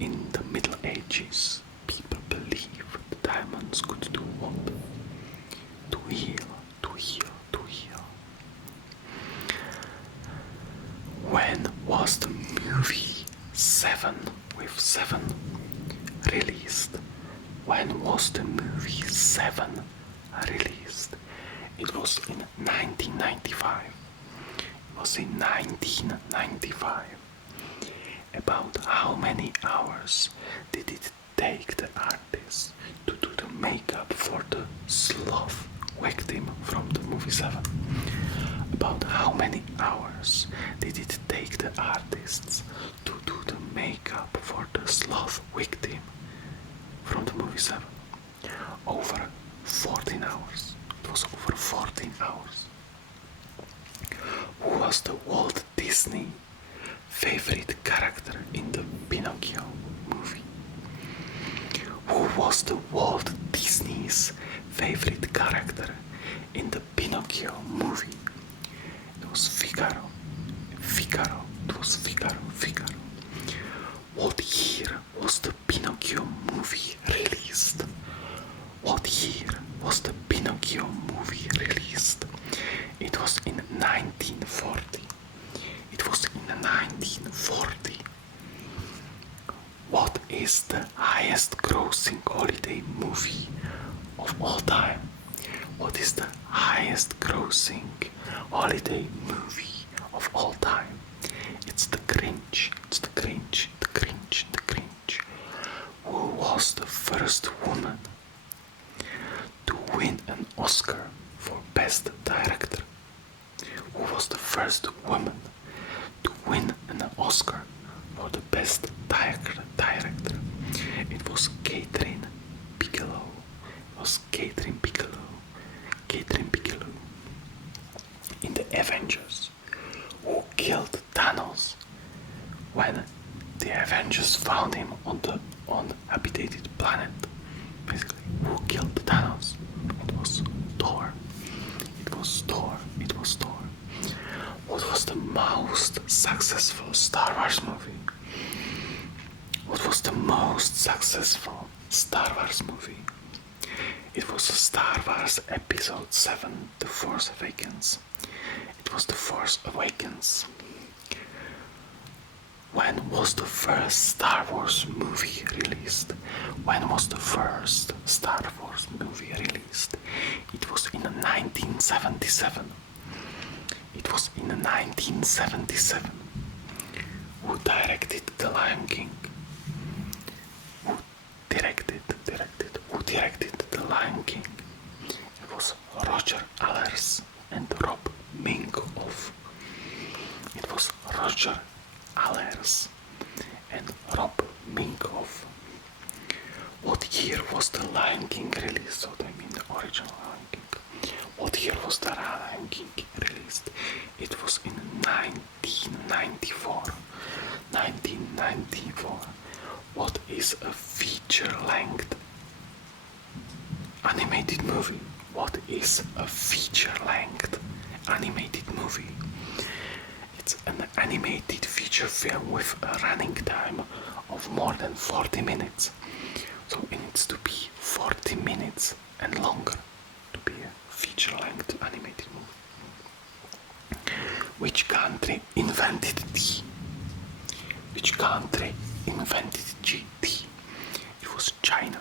In the Middle Ages, people believed diamonds could do what? To heal, to heal, to heal. When was the movie Seven with Seven released? When was the movie Seven released? It was in 1995. It was in 1995. About how many hours did it take the artist to do the makeup for the sloth victim from the movie Seven? About how many hours did it take the artists to do the makeup for the sloth victim from the movie Seven? Over 14 hours. It was over 14 hours. Who was the Walt Disney favorite character in the Pinocchio movie? Who was the Walt Disney's favorite character in the Pinocchio movie? It was Figaro. Figaro. It was Figaro. Figaro. What year was the Pinocchio movie released? What year was the Pinocchio movie released? It was in 1940. It was in 1940. What is the highest grossing holiday movie of all time? What is the highest grossing holiday movie of all time? It's the Grinch. It's the Grinch. The Grinch. The Grinch. Who was the first woman to win an Oscar for Best Director? Who was the first woman to win an Oscar for the Best Director? It was Catherine Bigelow. It was Catherine Bigelow. Catherine Bigelow. In the Avengers, who killed Thanos when the Avengers found him on the uninhabited planet? Basically, who killed Thanos? It was Thor. It was Thor. It was Thor. What was the most successful Star Wars movie? What was the most successful Star Wars movie? It was Star Wars Episode 7, The Force Awakens. It was The Force Awakens. When was the first Star Wars movie released? When was the first Star Wars movie released? It was in 1977. It was in 1977. Who directed The Lion King? Who directed The Lion King? It was Roger Allers and Rob Minkoff. It was Roger Allers and Rob Minkoff. What year was The Lion King released? So I mean the original Lion King. What year was The Lion King released? It was in 1994. 1994. What is a feature-length animated movie? What is a feature-length animated movie? It's an animated feature film with a running time of more than 40 minutes. So it needs to be 40 minutes and longer to be a feature-length animated movie. Which country invented tea? Which country invented tea? It was China.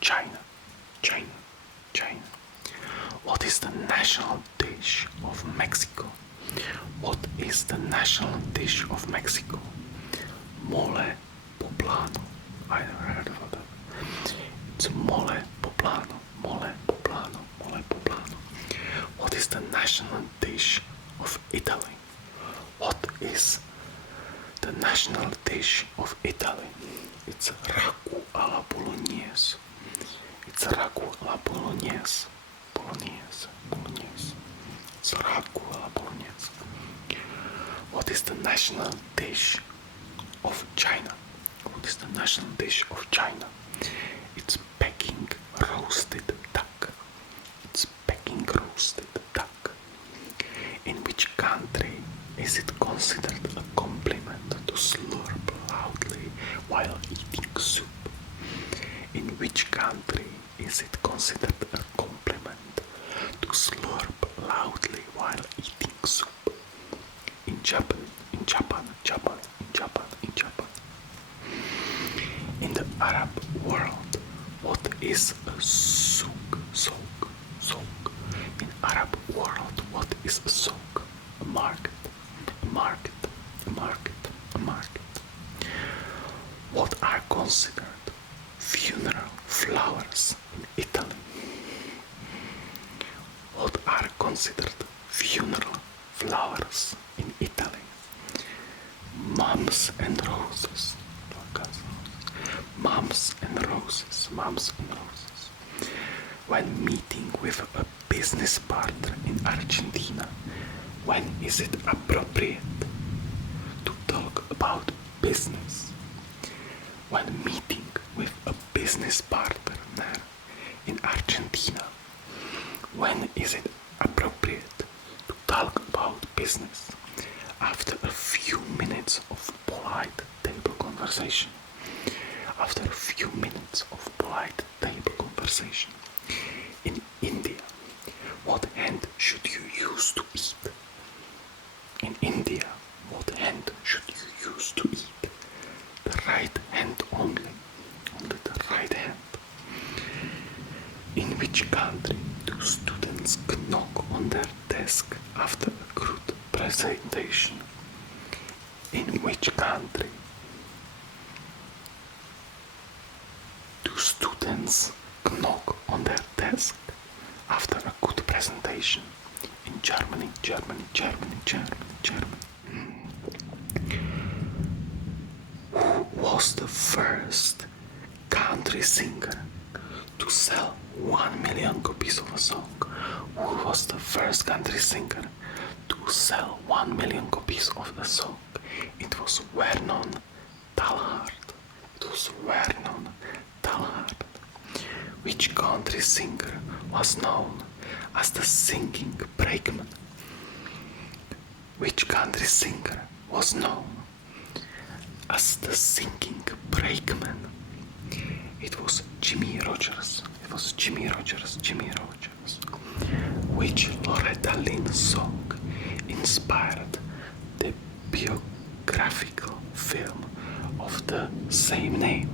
China. China. China. What is the national dish of Mexico? What is the national dish of Mexico? Mole poblano. I never heard about that. It's mole poblano. Mole poblano. Mole poblano. What is the national dish of Italy? What is the national dish of of Italy. It's ragu alla bolognese. It's ragu alla bolognese. Bolognese. It's ragu alla bolognese. What is the national dish of China? What is the national dish of China? It's Peking roasted duck. It's Peking roasted duck. In which country is it considered a compliment to slurp loudly while eating soup? In which country is it considered a compliment to slurp loudly while eating soup? In Japan. In the Arab world, what is a souk? In Arab world, what is a souk? A market. What are considered funeral flowers in Italy? What are considered funeral flowers in Italy? Mums and roses. Mums and roses. When meeting with a business partner in Argentina, when is it appropriate to talk about business? When meeting with a business partner in Argentina, when is it appropriate to talk about business? After a few minutes of polite table conversation. After a few minutes of polite table conversation. In India, what hand should you use to eat? In India, what hand should you use to eat? The right hand only the right hand. In which country do students knock on their desk after a good presentation? In which country do students knock on their desk after a good presentation? In Germany. Who was the first country singer to sell 1 million copies of a song? Who was the first country singer to sell 1 million copies of a song? It was Vernon Talhart. Which country singer was known as the singing brakeman? Which country singer was known as the singing brakeman? It was Jimmy Rogers. Which Loretta Lynn song inspired the biographical film of the same name?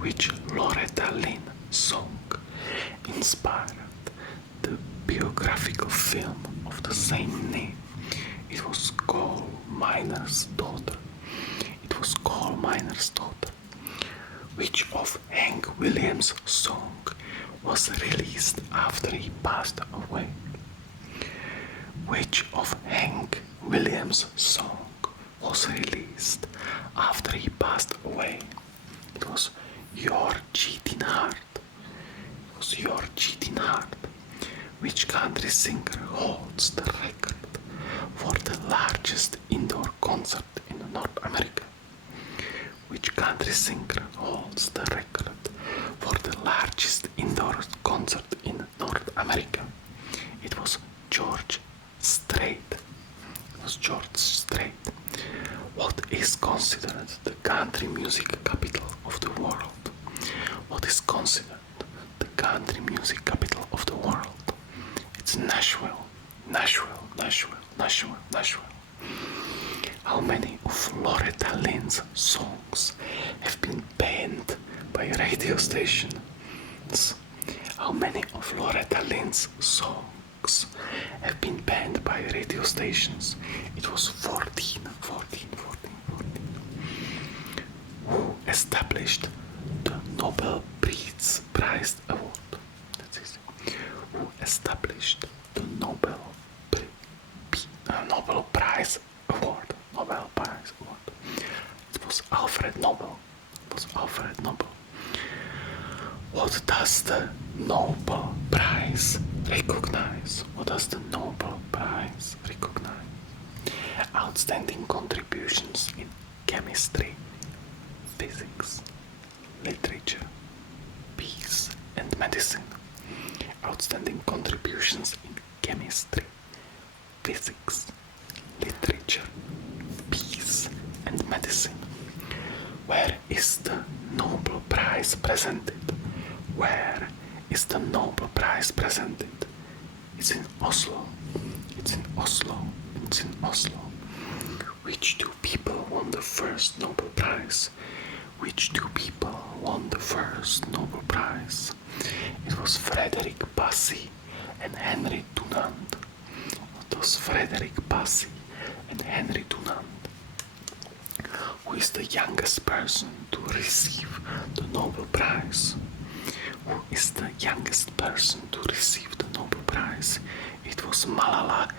Which Loretta Lynn song inspired the biographical film of the same name? It was Coal Miner's Daughter. Which of Hank Williams' song was released after he passed away? Which of Hank Williams' song was released after he passed away? It was Your Cheating Heart. Which country singer holds the record for the largest indoor concert in North America? Which country singer holds the record for the largest indoor concert in North America? It was George Strait. What is considered the country music capital of the world? What is considered the country music capital of the world? It's Nashville. How many of Loretta Lynn's songs have been banned by radio stations? How many of Loretta Lynn's songs have been banned by radio stations? It was 14. Who established the Nobel Prize Award? That's easy. Who established the Nobel Prize Award? It was Alfred Alfred Nobel. It was Alfred Nobel. What does the Nobel Prize recognize? What does the Nobel Prize recognize? Outstanding contributions in chemistry, physics, literature, peace, and medicine. Outstanding contributions in chemistry, physics, literature, peace, and medicine. Where is the Nobel Prize presented? Where is the Nobel Prize presented? It's in Oslo. It's in Oslo. It's in Oslo. Which two people won the first Nobel Prize? Which two people won the first Nobel Prize? It was Frederick Bassi and Henry Dunant. It was Frederick Bassi and Henry Dunant. Who is the youngest person to receive the Nobel Prize? Who is the youngest person to receive the Nobel Prize? It was Malala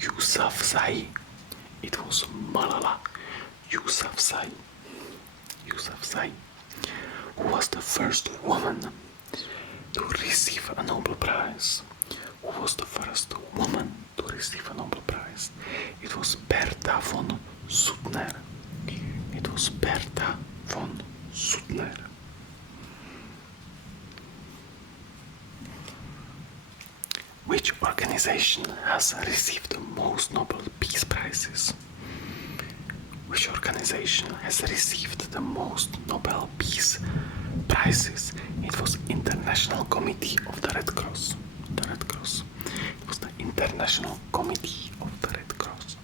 Yousafzai. It was Malala Yousafzai. Yousafzai. Who was the first woman to receive a Nobel Prize? Who was the first woman to receive a Nobel Prize? It was Bertha von Suttner. It was Bertha von Suttner. Which organization has received the most Nobel Peace Prizes? Which organization has received the most Nobel Peace Prizes? It was International Committee of the Red Cross. The Red Cross. It was the International Committee of the Red Cross.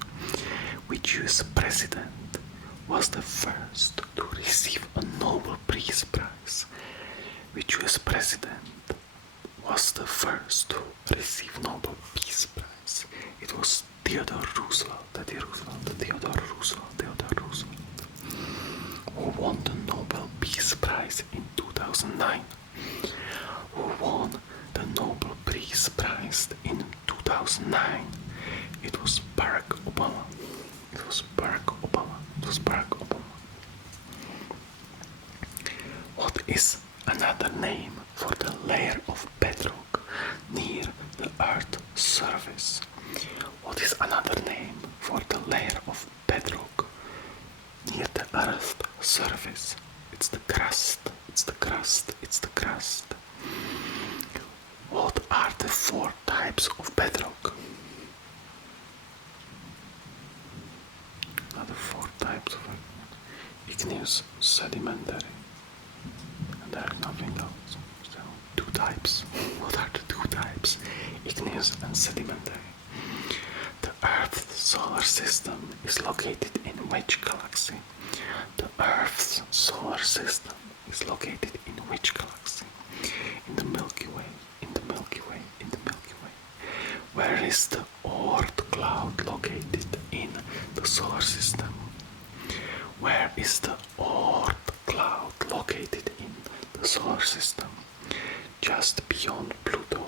Which US president was the first to receive a Nobel Peace Prize? Which US president was the first to receive Nobel Peace Prize? It was Theodore Roosevelt. Theodore Roosevelt. Who won the Nobel Peace Prize in 2009? Who won the Nobel Peace Prize in 2009? It was Barack Obama. It was Barack Obama. It was Barack Obama. What is another name for the layer of bedrock near the Earth's surface? What is another name for the layer of bedrock near the Earth's surface? It's the crust. It's the crust. It's the crust. What are the 4 types of bedrock? Another 4 types of igneous, sedimentary, and there is nothing else. So 2 types. What are the 2 types? Igneous and sedimentary. The Earth's solar system is located in which galaxy? The Earth's solar system is located in which galaxy? In the Milky Way. In the Milky Way. In the Milky Way. Where is the Oort cloud located in the solar system? Where is the Oort cloud located in the solar system? Just beyond Pluto.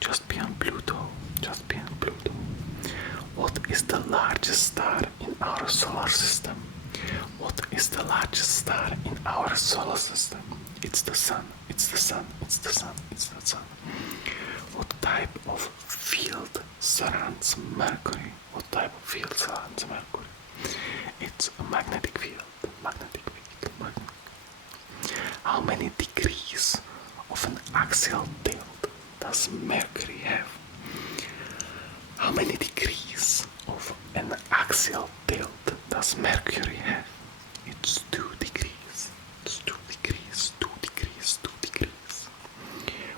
Just beyond Pluto. Just beyond Pluto. What is the largest star in our solar system? What is the largest star in our solar system? It's the sun. It's the sun. It's the sun. It's the sun. What type of field surrounds Mercury? What type of field surrounds Mercury? It's a magnetic field. Magnetic field. Magnetic. How many degrees of an axial tilt does Mercury have? How many degrees of an axial tilt does Mercury have? It's 2 degrees. It's 2 degrees. 2 degrees. 2 degrees.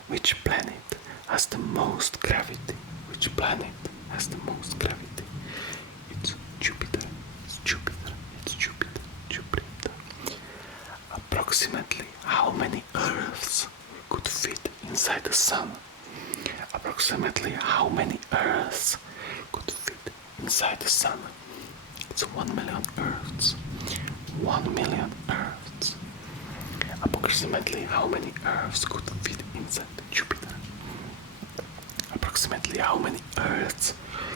Which planet has the most gravity? Which planet has the most gravity? It's Jupiter. It's Jupiter. It's Jupiter. Jupiter. Approximately how many Earths could fit inside the sun? Approximately how many Earths could fit inside the sun? It's 1 million Earths. 1 million Earths. Approximately how many Earths could fit inside Jupiter? Approximately how many Earths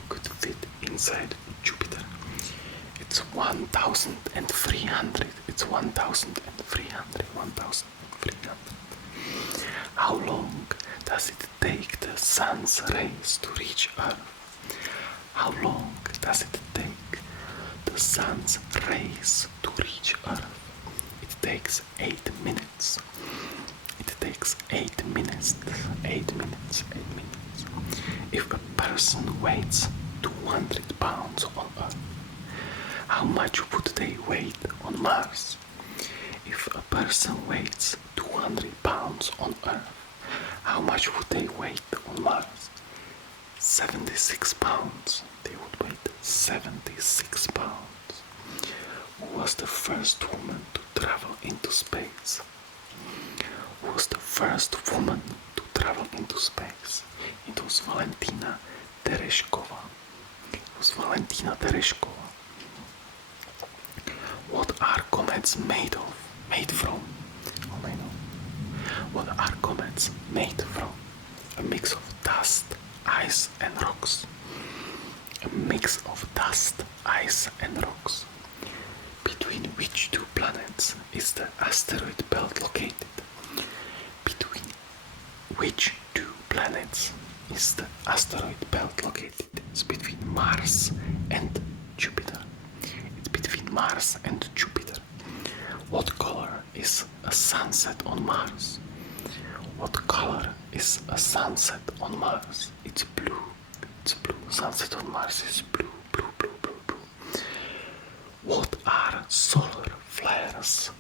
could fit inside Jupiter? It's It's 1,300. It's 1,300. 1,300. How long does it take the sun's rays to reach Earth? How long does it take the sun's rays to reach Earth? It takes 8 minutes. It takes 8 minutes. 8 minutes. 8 minutes. If a person weighs 200 pounds on Earth, how much would they weigh on Mars? If a person weighs 200 pounds on Earth, how much would they weigh on Mars? 76 pounds. They would weigh 76 pounds. Who was the first woman to travel into space? Who was the first woman to travel into space? It was Valentina Tereshkova. It was Valentina Tereshkova. What are comets made of? Made from? Oh my no. What are comets made from? A mix of dust, ice and rocks. A mix of dust, ice and rocks. Between which two planets is the asteroid belt located? Between which two planets is the asteroid belt located? It's between Mars and Jupiter. It's between Mars and Jupiter. What color is a sunset on Mars? What color is a sunset on Mars? It's blue. It's blue. Sunset on Mars is blue, blue, blue, blue, blue. What are solar flares?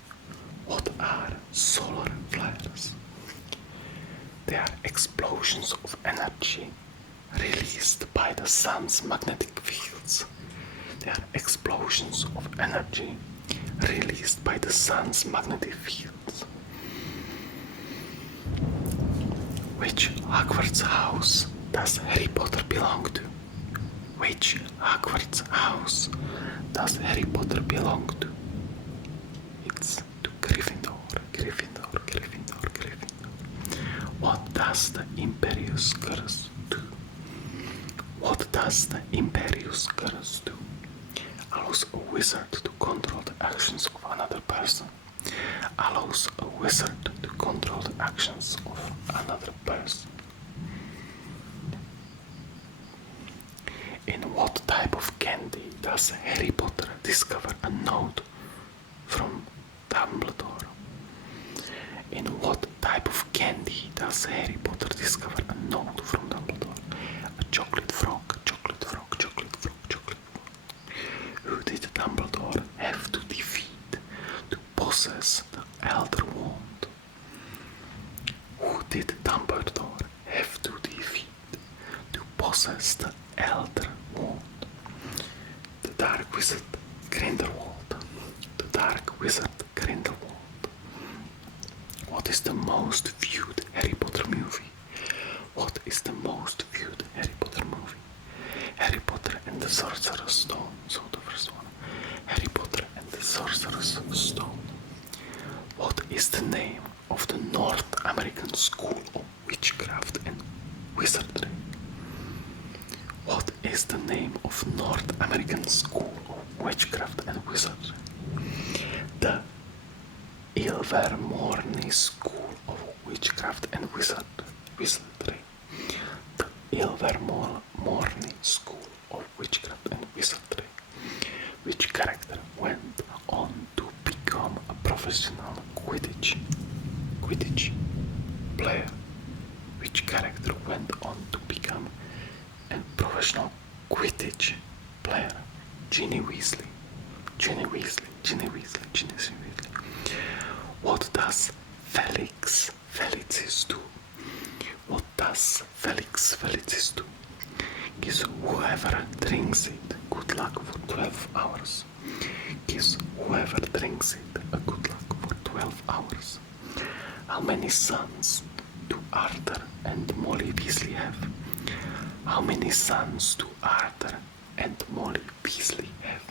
What are solar flares? They are explosions of energy released by the sun's magnetic fields. They are explosions of energy released by the sun's magnetic fields. Which Hogwarts house does Harry Potter belong to? Which Hogwarts house does Harry Potter belong to? It's to Gryffindor, Gryffindor, Gryffindor, Gryffindor. What does the Imperious Curse do? What does the Imperious Curse do? Allows a wizard to control the actions of another person. Allows a wizard to control the actions of another person. In what type of candy does Harry Potter discover a note from Dumbledore? In what type of candy does Harry Potter discover a note from Dumbledore? A chocolate frog, chocolate frog, chocolate frog, chocolate frog. Who did Dumbledore have to defeat to possess the Elder Wand? Who did Dumbledore have to defeat to possess the Elder Wand? The Dark Wizard Grindelwald. The Dark Wizard Grindelwald. What is the most viewed Harry Potter movie? What is the most viewed Harry Potter movie? Harry Potter and the Sorcerer's Stone. So the first one. Harry Potter and the Sorcerer's Stone. What is the name of the North American School of Witchcraft and Wizardry? What is the name of North American School of Witchcraft and Wizardry? The Ilvermorny School of Witchcraft and Wizardry. The Ilvermorny School of Witchcraft and Wizardry. Which character went on to become a professional Quidditch player? Which character went on to become a professional Quidditch player? Ginny Weasley. Ginny Weasley. Ginny Weasley. Ginny Weasley. What does Felix Felicis do? What does Felix Felicis do? Gives whoever drinks it good luck for 12 hours. Gives whoever drinks it a good luck for 12 hours. How many sons do Arthur and Molly Weasley have? How many sons do Arthur and Molly Weasley have?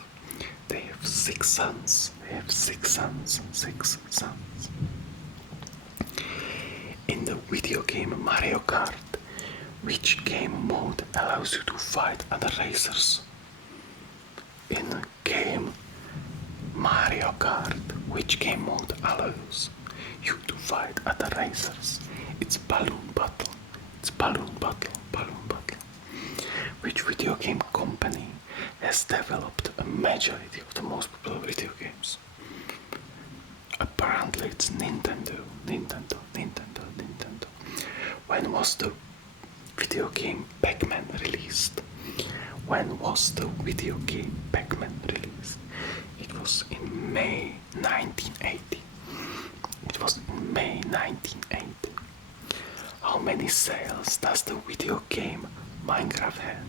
They have 6 sons. They have 6 sons. 6 sons. In the video game Mario Kart, which game mode allows you to fight other racers? in a game Mario Kart, which game mode allows you to fight other racers? It's balloon battle. It's balloon battle. Balloon battle. Which video game company has developed a majority of the most popular video games? Apparently it's Nintendo. When was the video game Pac-Man released? When was the video game Pac-Man released? It was in May 1980. It was in May 1980. How many sales does the video game Minecraft have?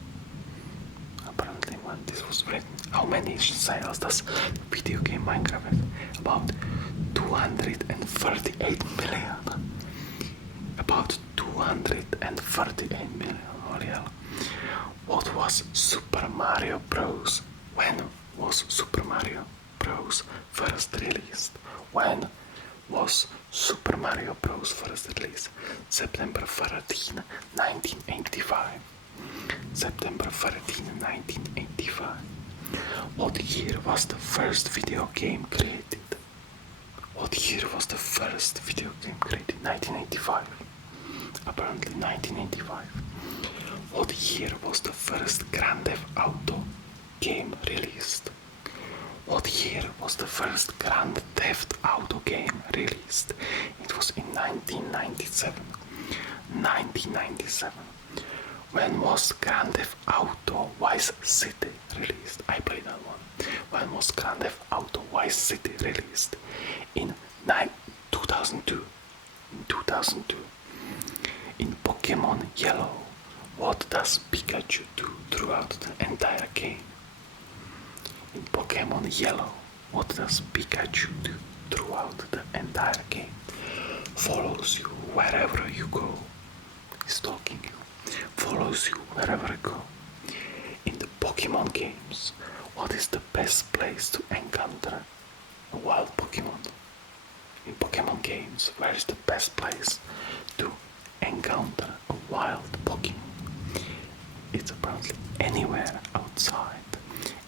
Apparently when this was written, how many sales does the video game Minecraft have? About 238 million. About 238 million. Oh yeah. What was Super Mario Bros? When was Super Mario Bros first released? When was Super Mario Bros first released? September 13, 1985. September 13, 1985. What year was the first video game created? What year was the first video game created? 1985. Apparently 1985. What year was the first Grand Theft Auto game released? What year was the first Grand Theft Auto game released? It was in 1997. 1997. When was Grand Theft Auto Vice City released? I played that one. When was Grand Theft Auto Vice City released? In 2002. In 2002. In Pokemon Yellow, what does Pikachu do throughout the entire game? In Pokemon Yellow, what does Pikachu do throughout the entire game? Follows you wherever you go. Stalking you. Follows you wherever you go. In the Pokemon games, what is the best place to encounter a wild Pokemon? In Pokemon games, where is the best place to encounter a wild Pokemon? It's apparently anywhere outside.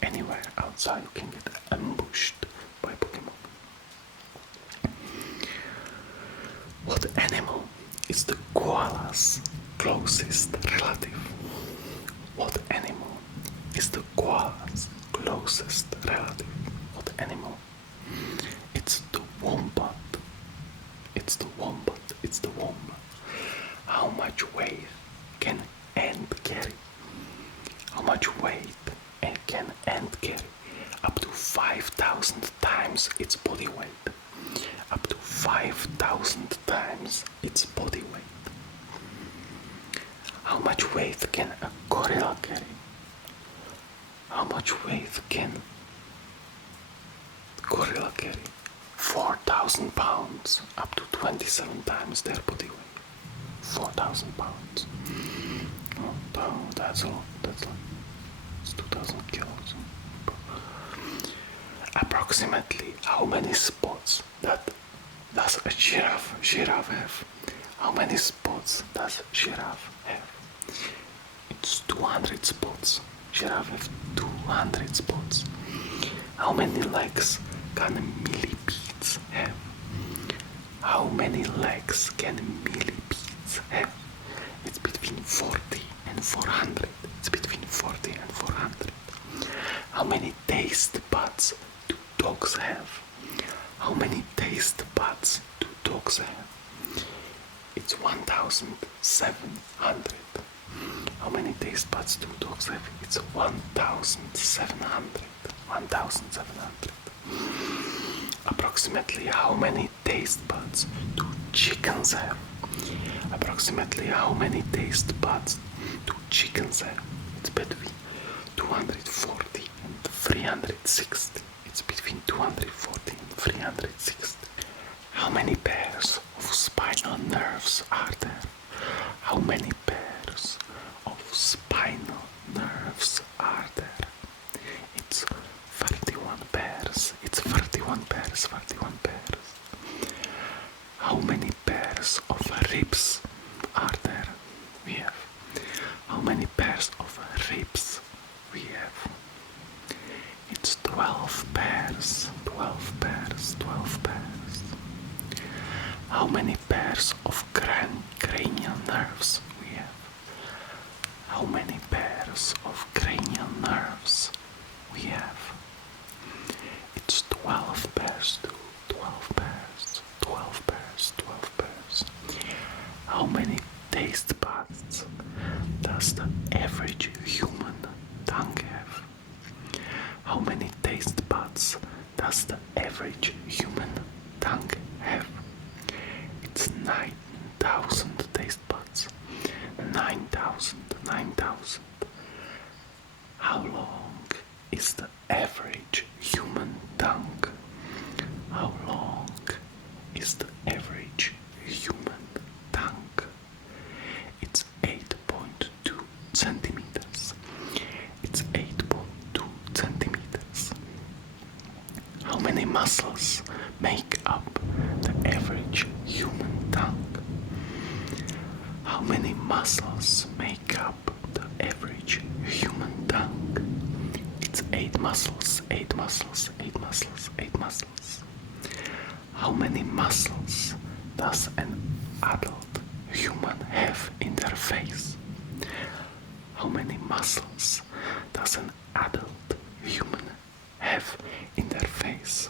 Anywhere outside you can get ambushed by Pokemon. What animal is the koala's closest relative? What animal is the koala's closest relative? What animal? It's the wombat. It's the wombat. It's the wombat. How much weight can ant carry? How much weight can ant carry? Up to 5,000 times its body weight. Up to 5,000 times its body weight. How much weight can a gorilla carry? How much weight can gorilla carry? 4,000 pounds, up to 27 times their body weight. 4,000 pounds. Oh, that's a lot. That's like, it's 2,000 kilos. Approximately how many spots does a giraffe have? How many spots does a giraffe have? It's 200 spots. Giraffe have 200 spots. How many legs can millipedes have? How many legs can millipedes have? It's between 40 and 400. It's between 40 and 400. How many taste buds do dogs have? How many taste buds do dogs have? It's 1,700. How many taste buds do dogs have? It's 1,700. 1,700. Approximately how many taste buds do chickens have? Approximately how many taste buds do chickens have? It's between 240 and 360. It's between 240 and 360. How many pairs of spinal nerves are there? How many pairs of spinal nerves are there? It's 31 pairs. It's 31 pairs. 31 pairs. How many pairs of ribs are there? We have. How many pairs of ribs we have? How many pairs of cranial nerves we have? It's 12 pairs too. 12 pairs, 12 pairs, 12 pairs. How many taste buds does the average human tongue have? How many taste buds does the average human tongue have? It's 9,000 taste buds. 9,000, 9,000. How long is the average human tongue? How long is the average human tongue? It's 8.2 centimeters. It's 8.2 centimeters. How many muscles make up the average human tongue? How many muscles make up the average human tongue? It's 8 muscles, 8 muscles, 8 muscles, 8 muscles. How many muscles does an adult human have in their face? How many muscles does an adult human have in their face?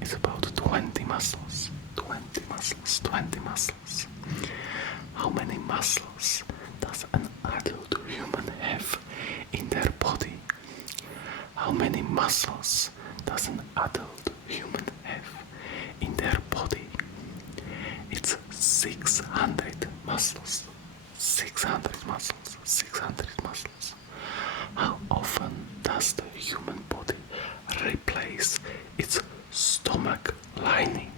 It's about 20 muscles, 20 muscles, 20 muscles. How many muscles does an adult human have in their body? How many muscles does an adult human have in their body? It's 600 muscles. 600 muscles. 600 muscles. How often does the human body replace its stomach lining?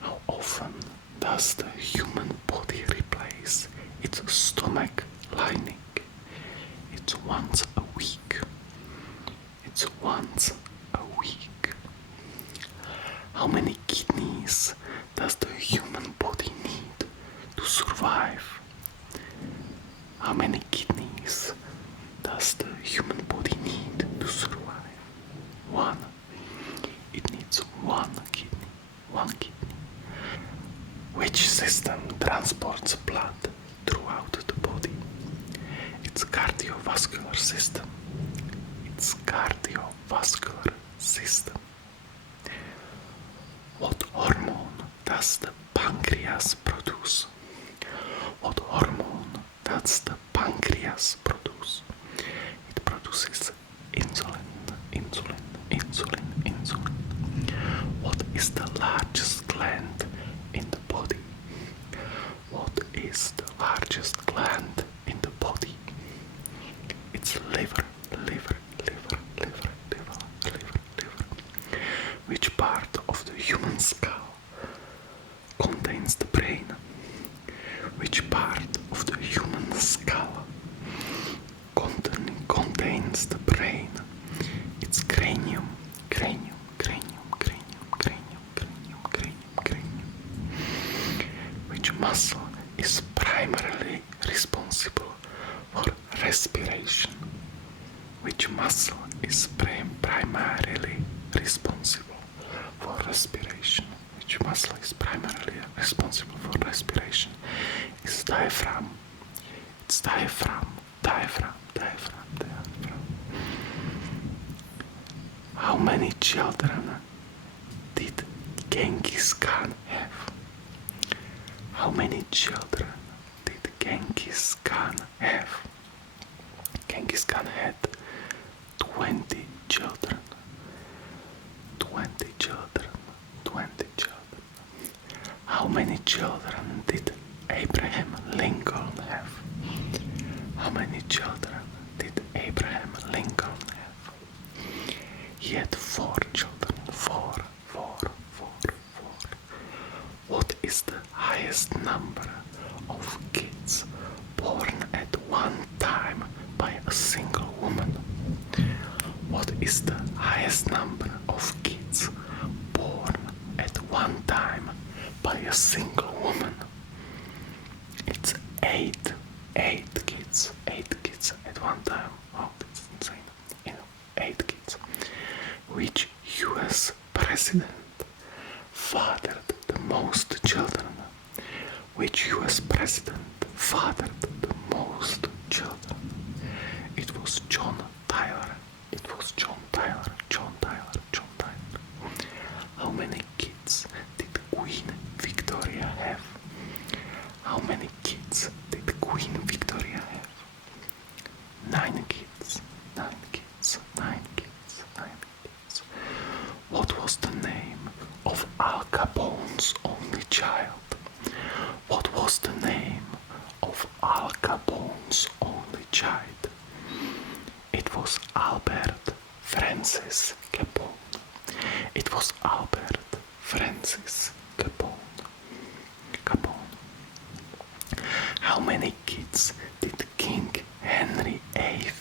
How often does the human body replace its stomach lining? It's once a week. It's once a week. How many kidneys does the human body need to survive? How many kidneys does the human body need to survive? One. It needs one kidney. One kidney. Which system transports blood throughout the body? It's cardiovascular system. It's cardiovascular system. What hormone does the pancreas produce? What hormone does the pancreas produce? It produces insulin, insulin, insulin, insulin. What is the largest gland in the body? What is the largest gland in the body? It's liver, liver, liver, liver, liver, liver, liver. Which part of the human skull contains the brain? Which part of the human skull contains the brain? It's cranium, cranium, cranium, cranium, cranium, cranium, cranium, cranium. Which muscle is primarily responsible for respiration? Which muscle is primarily responsible for respiration? Which muscle is primarily responsible for respiration? It's diaphragm. It's diaphragm, diaphragm, diaphragm, diaphragm. How many children did Genghis Khan have? How many children did Genghis Khan have? Genghis Khan had 20 children. 20 children. 20 children. How many children did Abraham Lincoln have? How many children did Abraham Lincoln have? He had 4 children. 4. What is the highest number of kids born at one time by a single woman? What is the highest number of kids born at one time by a single woman? It's 8. 8 kids. 8 kids at one time. Oh, that's insane. 8 kids. Which US president fathered the most children? Which US president fathered the most children? It was John Tyler. It was John Tyler. John Tyler. John Tyler. How many kids did Queen Victoria have? How many kids did Queen Victoria have? 9 kids. 9 kids. 9 kids. 9 kids. What was the name of Al Capone's only child? What was the name of Al Capone's only child? It was Albert Francis Capone. It was Albert Francis Capone. Capone. How many kids did King Henry VIII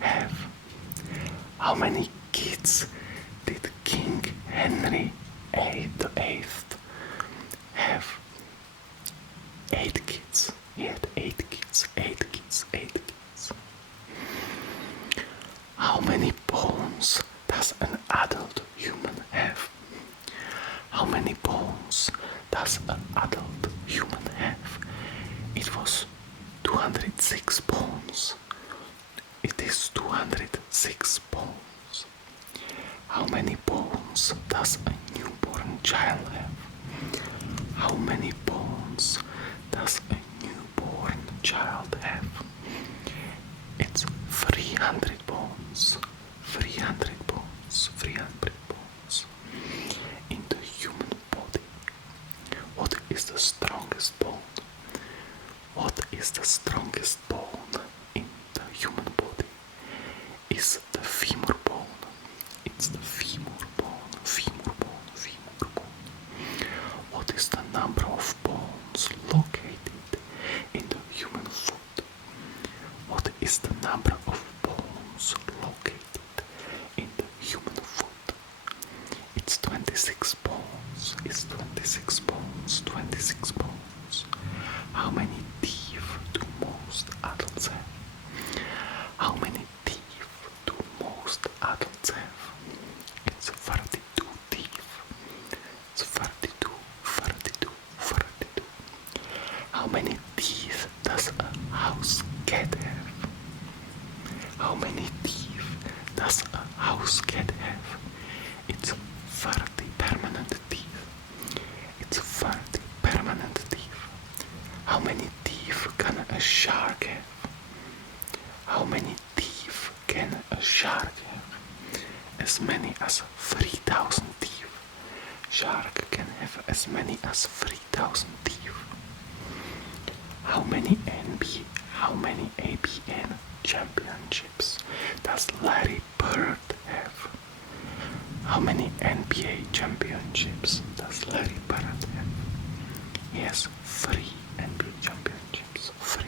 have? How many kids did King Henry VIII have? 8 kids. He had 8 kids. 8 kids. 8 kids. How many bones does an adult human have? How many bones does an adult human have? It was 206 bones. It is 206 bones. How many bones does a newborn child have? How many bones does a newborn child have? It's 300 bones. 300 bones. 300 bones. In the human body, what is the strongest bone? What is the strongest bone in the human body? Is the femur bone. It's the femur bone. Femur bone. Femur bone. What is the number of bones located in the human foot? What is the number of bones located in the human foot? It's 26 bones. It's 26 bones. 26 bones. How many teeth do most adults have? How many teeth do most adults have? It's 32 teeth. It's 32, 32, 32. How many teeth does a house cat have? How many teeth does a house cat have? It's 30 permanent teeth. It's 30 permanent teeth. How many teeth can a shark have? How many teeth can a shark have? As many as 3,000 teeth. Shark can have as many as 3,000 teeth. How many ABN championships does Larry Bird have? How many NBA championships does Larry Bird have? He has 3 NBA championships. 3.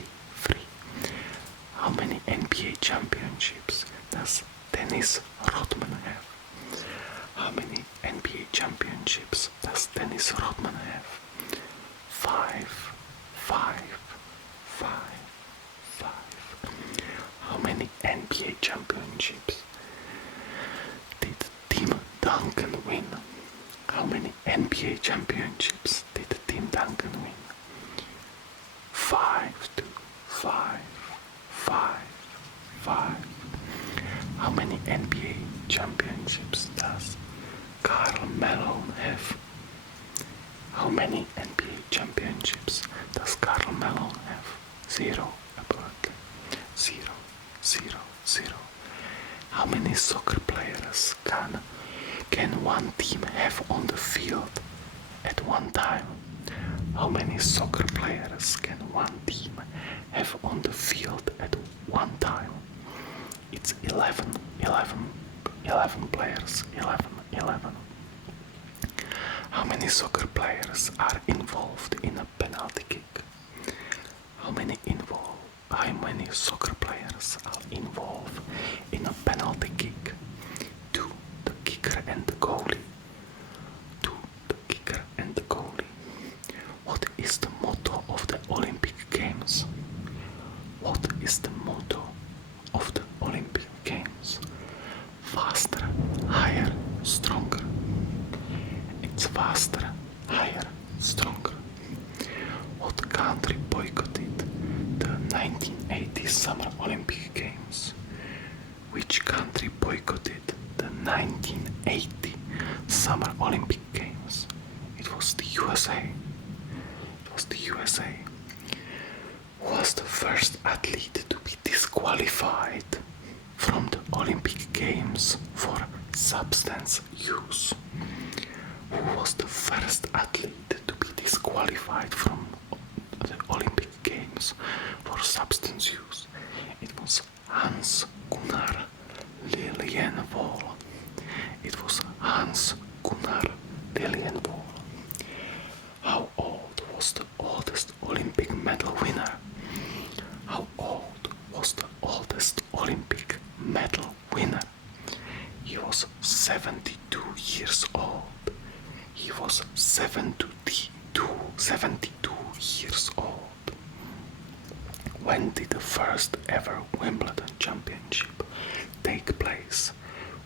How many NBA championships does Dennis Rodman have? How many NBA championships does Dennis Rodman have? 5. How many NBA championships did Tim Duncan win? How many NBA championships did Tim Duncan win? 5. How many NBA championships does Karl Malone have? How many NBA championships does Karl Malone have? 0. 0. How many soccer players can one team have on the field at one time? How many soccer players can one team have on the field at one time? It's 11 players. 11. How many soccer players are involved in a penalty kick? How many soccer players are involved in a penalty kick? 2. The kicker and the goalie. What is the motto of the Olympic Games? What is the motto of the Olympic Games? Faster, higher, stronger. It's faster, higher, stronger. What country boycotted the 1980 Summer Olympic Games? Which country boycotted the 1980 Summer Olympic Games? It was the USA. It was the USA. Who was the first athlete to be disqualified from the Olympic Games for substance use? Who was the first athlete to be disqualified from the Olympic Games for substance use? It was Hans Gunnar Lilienthal. It was Hans Gunnar Lilienthal. How old was the oldest Olympic medal winner? How old was the oldest Olympic medal winner? He was 72 years old. He was 72 years old. When did the first ever Wimbledon Championship take place?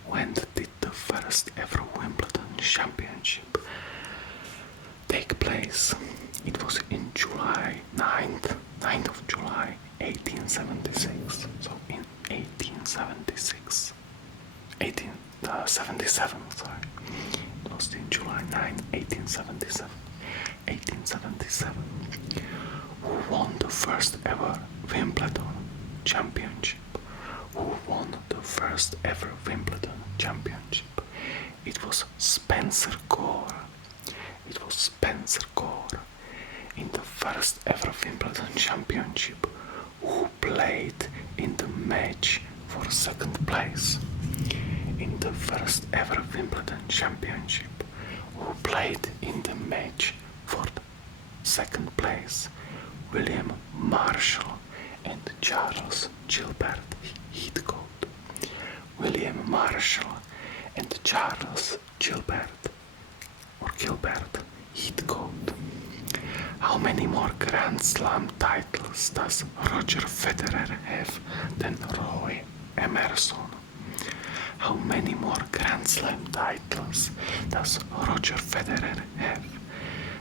When did the first ever Wimbledon Championship take place? It was in July 9th of July 1876. So in 1877, sorry. It was in July 9, 1877. 1877. Who won the first ever Wimbledon Championship? Who won the first ever Wimbledon Championship? It was Spencer Gore. It was Spencer Gore. In the first ever Wimbledon Championship, who played in the match for second place? In the first ever Wimbledon Championship, who played in the match for second place? William Marshall and Charles Gilbert Heathcote. William Marshall and Charles Gilbert Heathcote. How many more Grand Slam titles does Roger Federer have than Roy Emerson? How many more Grand Slam titles does Roger Federer have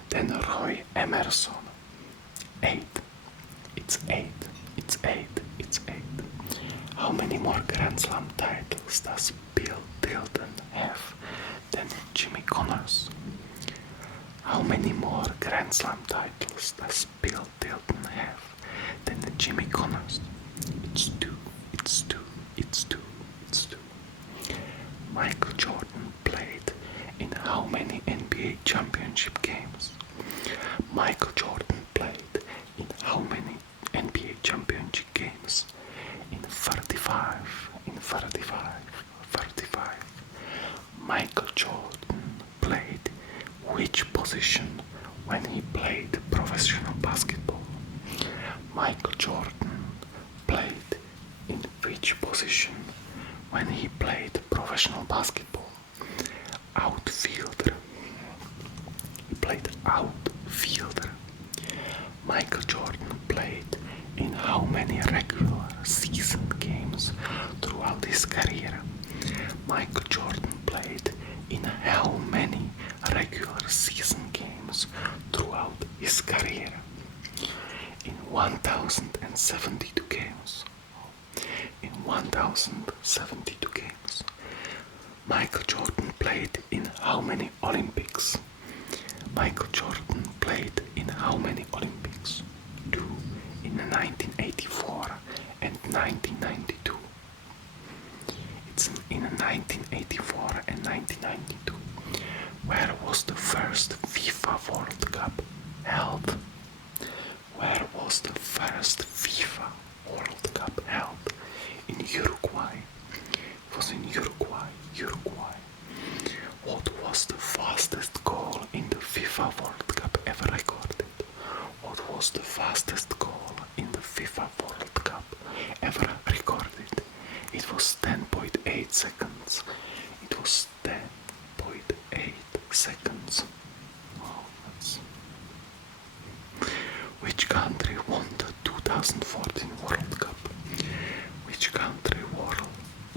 than Roy Emerson? 8. It's 8. It's 8. It's 8. How many more Grand Slam titles does Bill Tilden have than Jimmy Connors? How many more Grand Slam titles does Bill Tilden have than Jimmy Connors? It's 2. It's 2. It's 2. It's 2. Michael Jordan played in how many NBA championship games? Michael Jordan played in how many NBA championship games? In 35. In 35. 35. Michael Jordan played which position when he played professional basketball? Michael Jordan played in which position when he played professional basketball? Outfielder. He played outfielder. Michael Jordan played in how many regular season games throughout his career? Michael Jordan played in how many regular season games throughout his career? In 1072 games. In 1072 games. Michael Jordan played in how many Olympics? Michael Jordan played in how many Olympics? 2. In 1984 and 1992. It's in 1984 and 1992. Where was the first FIFA World Cup held? Where was the first FIFA World Cup held? In Uruguay. It was in Uruguay. Uruguay. What was the fastest goal in the FIFA World Cup ever recorded? What was the fastest goal in the FIFA World Cup ever recorded? It was 10.8 seconds. It was 10.8 seconds. Oh, that's... Which country won the 2014 World Cup? Which country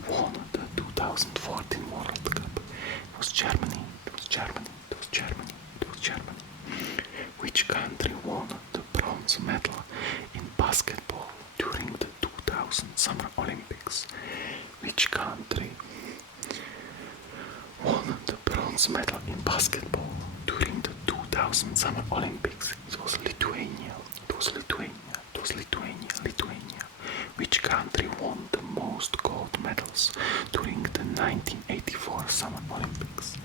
won the 2014 World Cup? It was Germany. It was Germany. It was Germany. It was Germany. Which country won the bronze medal in basketball? during the 2000 Summer Olympics? Which country won the bronze medal in basketball during the 2000 Summer Olympics? It was Lithuania. It was Lithuania. It was Lithuania. Lithuania. Which country won the most gold medals during the 1984 Summer Olympics?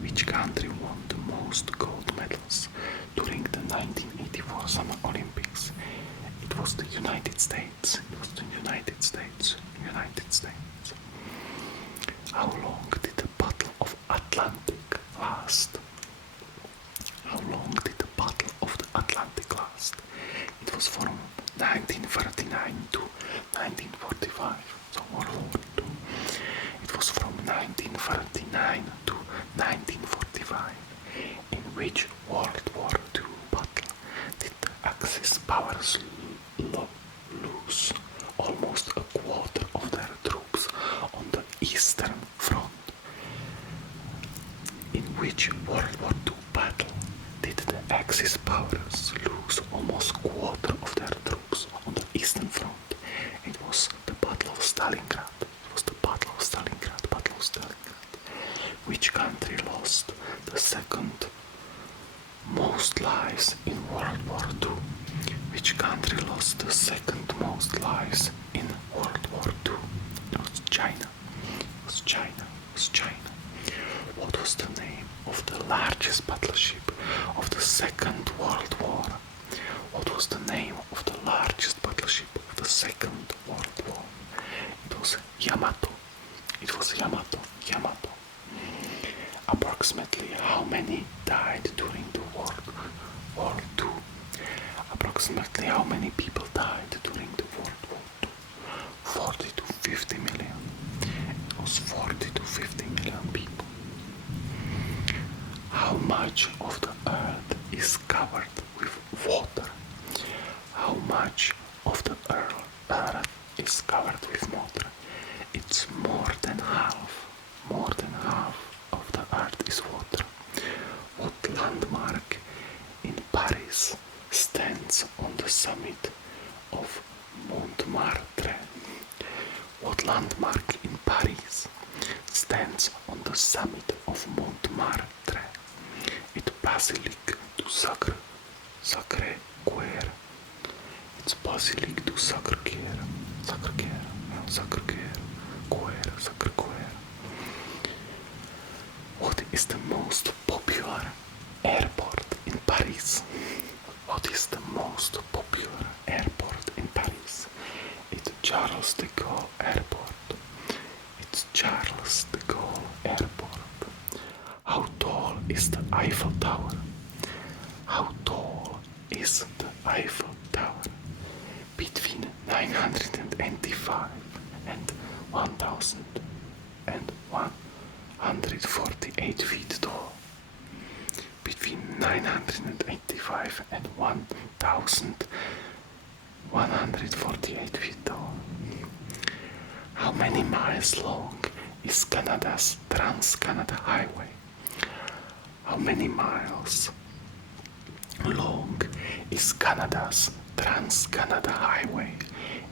Which country won the most gold medals during the 1984 Summer Olympics? It was the United States. It was the United States. United States. How long did the Battle of Atlantic last? How long did the Battle of the Atlantic last? It was from 1939 to 1945, so World War II. It was from 1939 to 1945. In which World War II battle did the Axis powers lose almost a quarter of their troops on the Eastern Front? In which World War II battle did the Axis powers lose almost a quarter of their troops on the Eastern Front? It was the Battle of Stalingrad. It was the Battle of Stalingrad. Battle of Stalingrad. Which country lost the second most lives in World War II? Which country lost the second most lives in World War II? It was China. It was China. It was China. What was the name of the largest battleship of the Second World War? What was the name of the largest battleship of the Second World War? It was Yamato. It was Yamato. Yamato. Approximately how many died during the World War II? Approximately how many people died during the World War II? 40 to 50 million. It was 40 to 50 million people. How much of the earth is covered with water? How much of the earth is covered with water? It's more than half. More than half of the earth is water. What landmark in Paris stands on the summit of Montmartre? What landmark in Paris stands on the summit of Montmartre? It's Basilique du Sacré-Cœur. It's Basilique du Sacré-Cœur. Sacré-Cœur. Sacré-Cœur. Cœur. Sacré-Cœur. What is the most popular airport in Paris? What is the most popular airport in Paris? It's Charles de Gaulle Airport. It's Charles de Gaulle Airport. How tall is the Eiffel Tower? How tall is the Eiffel Tower? Between 985 and 1,148 feet tall. Between 985 and 1,148 feet tall. How many miles long is Canada's Trans-Canada Highway? How many miles long is Canada's Trans-Canada Highway?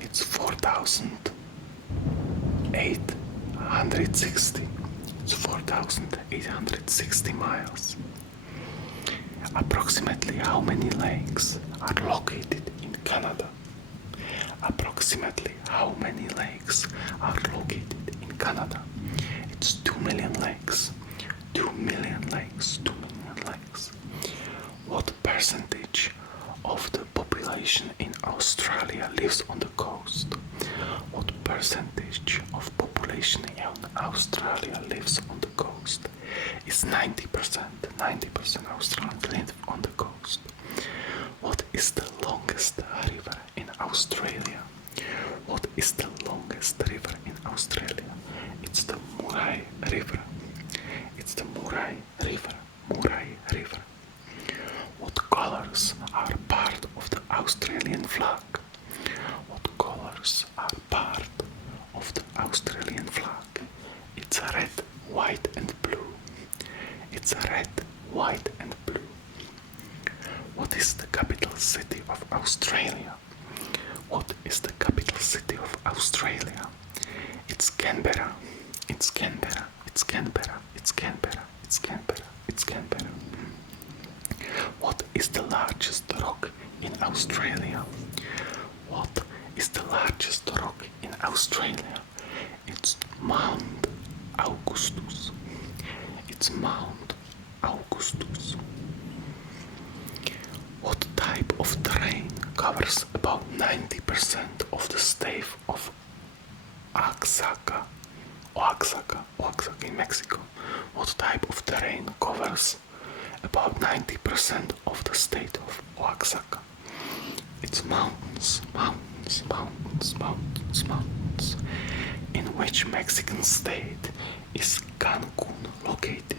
It's 4,860. It's 4,860 miles. Approximately how many lakes are located in Canada? Approximately how many lakes are located in Canada? It's 2 million lakes. 2 million lakes. 2 million lakes. What percentage of the population in Australia lives on the coast? What percentage of population in Australia lives on the coast? It's 90%. 90% Australians live on the coast. What is the longest river in Australia? What is the longest river in Australia? It's the Murray River. It's the Murray River. Murray River. What colors are part of the Australian flag? What colors are part of the Australian flag? It's red, white and blue. It's red, white and blue. What is the capital city of Australia? What is the capital city of Australia? It's Canberra. It's Canberra. It's Canberra. It's Canberra. It's Canberra. It's Canberra. What is the largest rock in Australia? What is the largest rock in Australia? It's Mount Augustus. It's Mount Augustus. What type of terrain covers about 90% of the state of Oaxaca in Mexico? What type of terrain covers about 90% of the state of Oaxaca? It's mountains, mountains, mountains, mountains, mountains. In which Mexican state is Cancun located?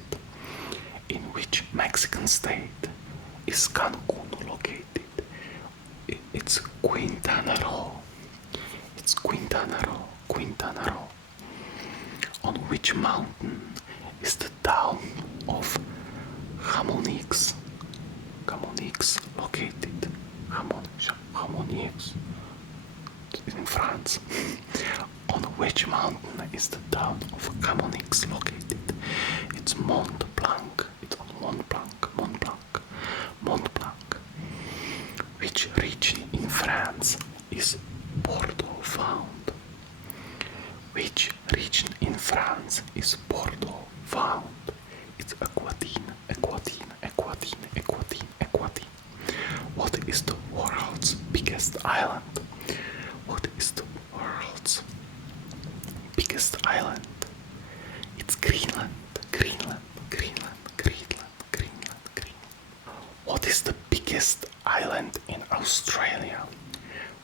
In which Mexican state is Cancun located? It's Quintana Roo. It's Quintana Roo, Quintana Roo. On which mountain is the town of Chamonix located? Chamonix in France. On which mountain is the town of Chamonix located? It's Mont Blanc. It's on Mont Blanc, Mont Blanc, Mont Blanc. Which region in France is Bordeaux found? Which region in France is Bordeaux found? It's Aquitaine, Aquitaine, Aquitaine, Aquitaine, Aquitaine. What is the world's biggest island? What is the world's biggest island? It's Greenland, Greenland, Greenland, Greenland, Greenland, Greenland. What is the biggest island in Australia?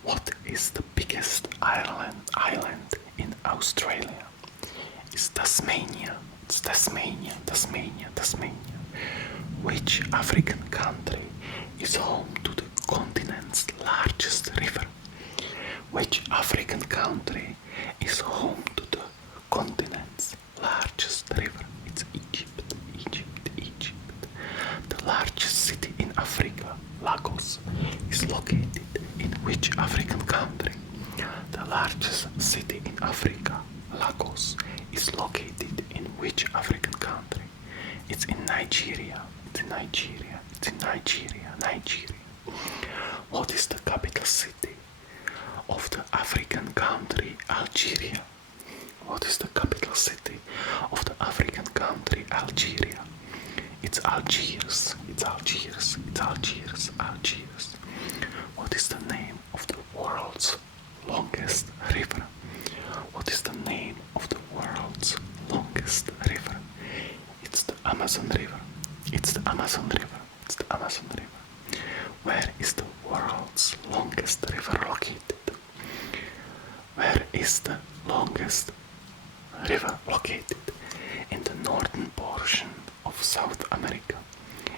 What is the biggest island in Australia? It's Tasmania. It's Tasmania, Tasmania, Tasmania. Which African country is home to the continent's largest river? Which African country is home to the continent's largest river? It's Egypt, Egypt, Egypt. The largest city in Africa, Lagos, is located in which African country? The largest city in Africa, Lagos, is located in which African country? It's in Nigeria. It's in Nigeria. It's in Nigeria. Nigeria. What is the capital city of the African country Algeria? What is the capital city of the African country Algeria? It's Algiers. It's Algiers. It's Algiers. Algiers. What is the name of the world's longest river? What is the name of the world's longest river? It's the Amazon River. It's the Amazon River. It's the Amazon River. Where is the world's longest river located? Where is the longest river located? In the northern portion of South America.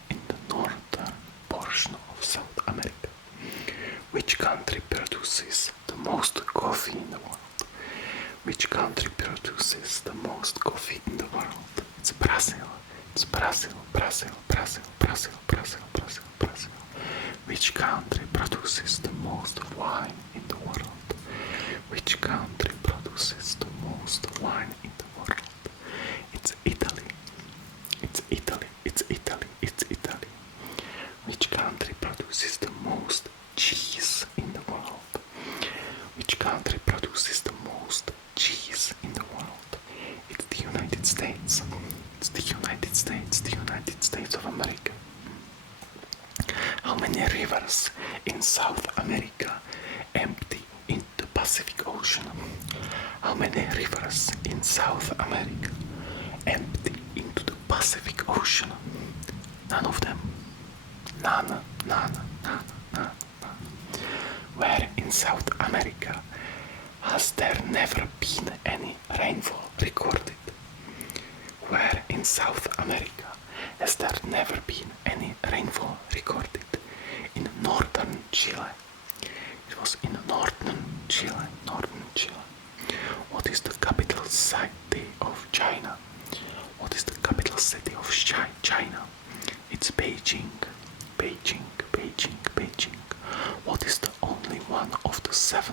In the northern portion of South America. Which country produces the most coffee in the world? Which country produces the most coffee in the world? It's Brazil. It's Brazil, Brazil, Brazil, Brazil, Brazil, Brazil, Brazil. Which country produces the most wine in the world? Which country produces the most wine in the world? It's Italy. It's Italy. It's Italy. It's Italy. Which country produces the most cheese in the world? Which country produces the most cheese in the world? It's the United States. It's the United States. The United States of America. How many rivers in South America empty into the Pacific Ocean? How many rivers in South America empty into the Pacific Ocean? None of them. None. Where in South America has there never been any rainfall recorded? Where in South America has there never been any rainfall recorded? In northern Chile. It was in northern Chile. What is the capital city of China? What is the capital city of China? It's Beijing. Beijing. What is the only one of the 7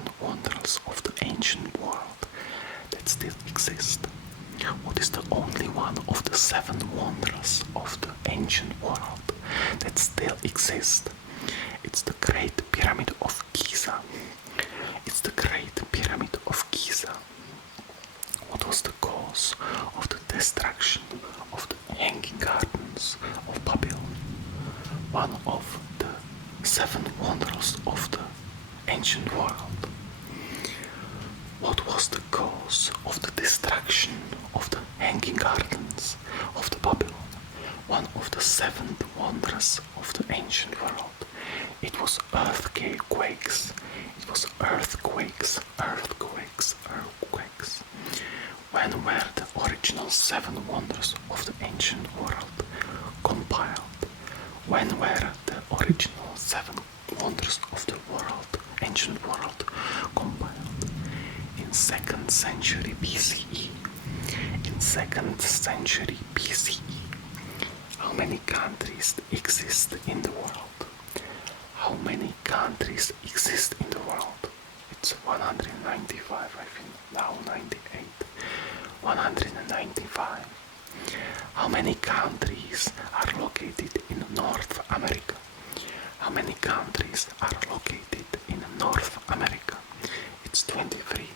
What was the cause of the destruction of the hanging gardens of the Babylon, one of the 7 wonders of the ancient world? It was earthquakes. It was earthquakes. When were the original 7 wonders of the ancient world compiled? When were the original 7 wonders of the ancient world compiled? In 2nd century BCE. In 2nd century BCE. How many countries exist in the world? How many countries exist in the world? It's 195, I think. Now 98. 195. How many countries are located in North America? How many countries are located in North America? It's 23.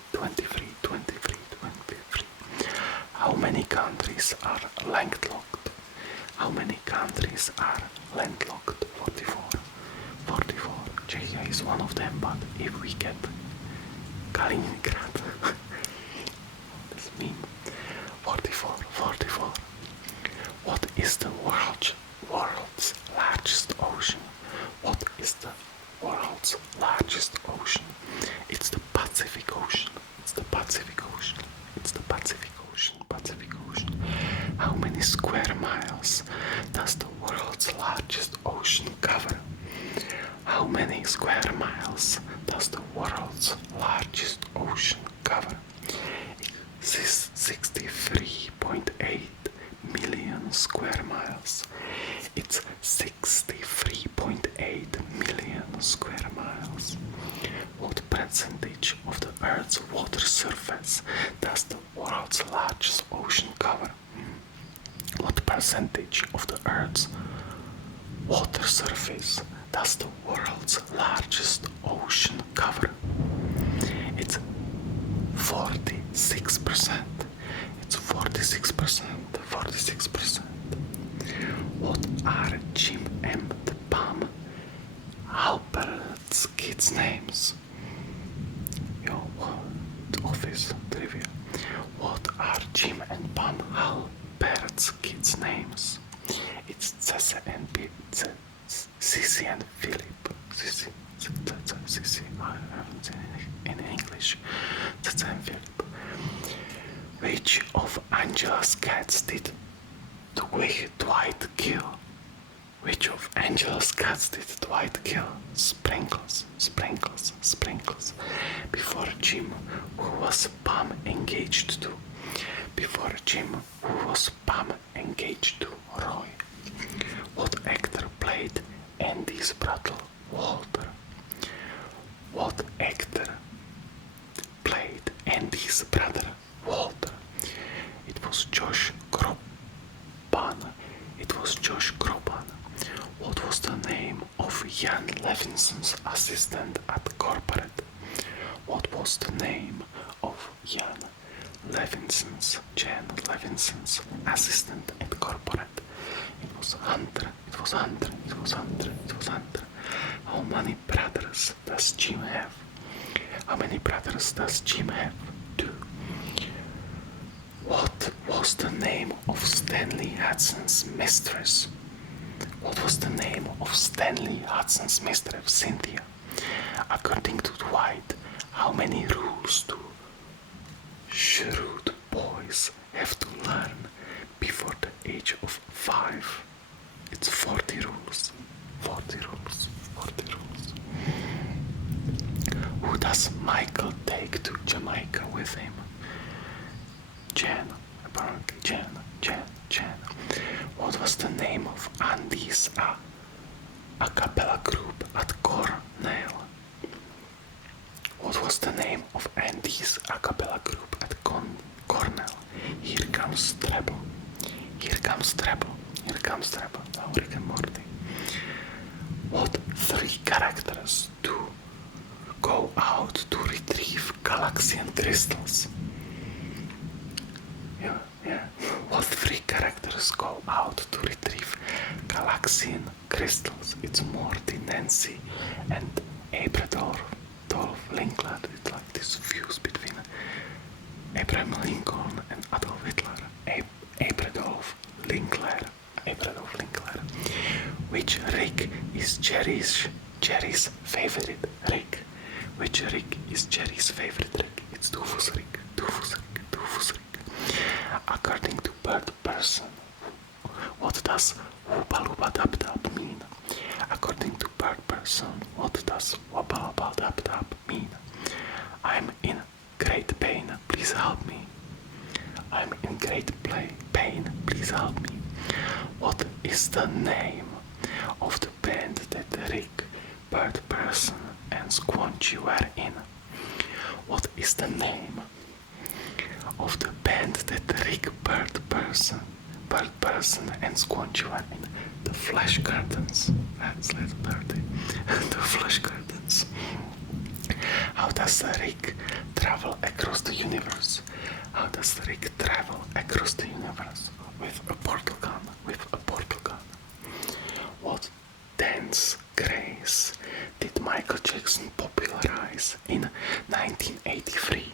How many countries are landlocked? How many countries are landlocked? 44. Czechia is one of them, but if we get Kaliningrad, this means 44. What is the world's largest ocean? What is the world's largest ocean? It's the Pacific Ocean. How many square miles does the world's largest ocean cover? How many square miles does the world's largest ocean cover? 63.8 million square miles. It's 63.8 million square miles. What percentage of the Earth's water surface does the world's largest ocean cover? What percentage of the Earth's water surface does the world's largest ocean cover? It's 46%. It's 46%. What are Jim and Pam Halpert's kids' names? Office trivia. What are Jim and Pam Halpert's kids' names? It's Sissy and Philip. Sissy, I haven't seen it in English. Sissy and Philip. Which of Angela's cats did Dwight kill? Which of Angela's cats did Dwight kill? Sprinkles. Before Jim, who was Pam engaged to? Before Jim, who was Pam engaged to? Roy. What actor played Andy's brother, Walter? What actor played Andy's brother, Walter? It was Josh Groban. What was the name of Jan Levinson's assistant at corporate? What was the name of Jan Levinson's assistant at corporate? It was Hunter. How many brothers does Jim have? How many brothers does Jim have? 2. What was the name of Stanley Hudson's mistress? What was the name of Stanley Hudson's mistress, Cynthia? According to Dwight, how many rules do shrewd boys have to learn before the age of 5? It's 40 rules. Who does Michael take to Jamaica with him? Jan. What was the name of Andy's a cappella group at Cornell? What was the name of Andy's a cappella group at Cornell? Here comes treble. Now Rick and Morty. What 3 characters do go out to retrieve Galaxian crystals? Yeah. What 3 characters go out to retrieve Galaxian crystals? It's Morty, Nancy, and Abradolf. Ringlight. It's like this fuse between Abraham Lincoln and Adolf Hitler. Adolf Linkler. Which Rick is Jerry's favorite Rick? Which Rick is Jerry's favorite Rick? It's Doofus Rick. According to bird person, what does Woopa Loopa Dub Dub mean? According to bird person, what does Woopa Loopa Dub Dub mean? I'm in great pain, please help me. I'm in great pain, please help me. What is the name of the band that Rick, Bird Person and Squanchy were in? What is the name of the band that Rick, Bird Person and Squanchy were in? The Flash Curtains. That's Little Birdie. The Flash Curtains. How does Rick travel across the universe? How does Rick travel across the universe? With a portal gun. What dance craze did Michael Jackson popularize in 1983?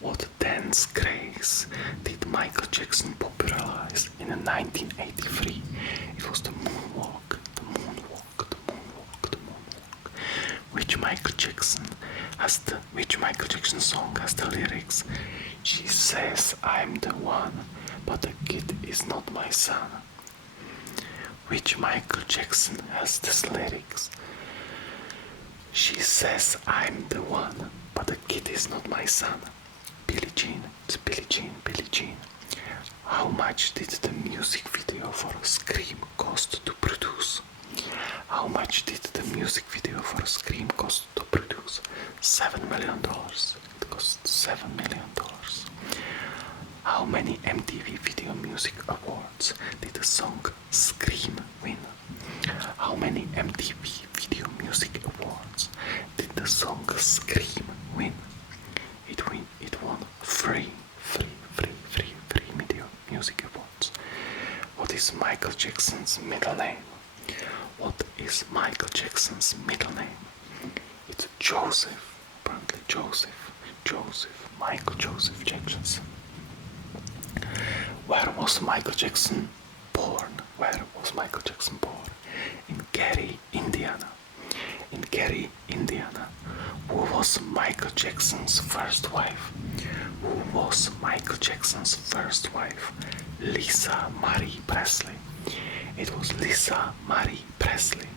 What dance craze did Michael Jackson popularize in 1983? It was the moonwalk. Which Michael Jackson song has the lyrics? She says I'm the one, but the kid is not my son. Which Michael Jackson has the lyrics? She says I'm the one, but the kid is not my son. Billie Jean. It's Billie Jean. How much did the music video for Scream cost to produce? How much did the music video for Scream cost to produce? $7 million. It cost $7 million. How many MTV Video Music Awards did the song Scream win? How many MTV Video Music Awards did the song Scream win? It won three Video Music Awards. What is Michael Jackson's middle name? What is Michael Jackson's middle name? It's Joseph. Apparently Joseph. Michael Joseph Jackson. Where was Michael Jackson born? In Gary, Indiana. Who was Michael Jackson's first wife? Lisa Marie Presley. It was Lisa Marie Presley.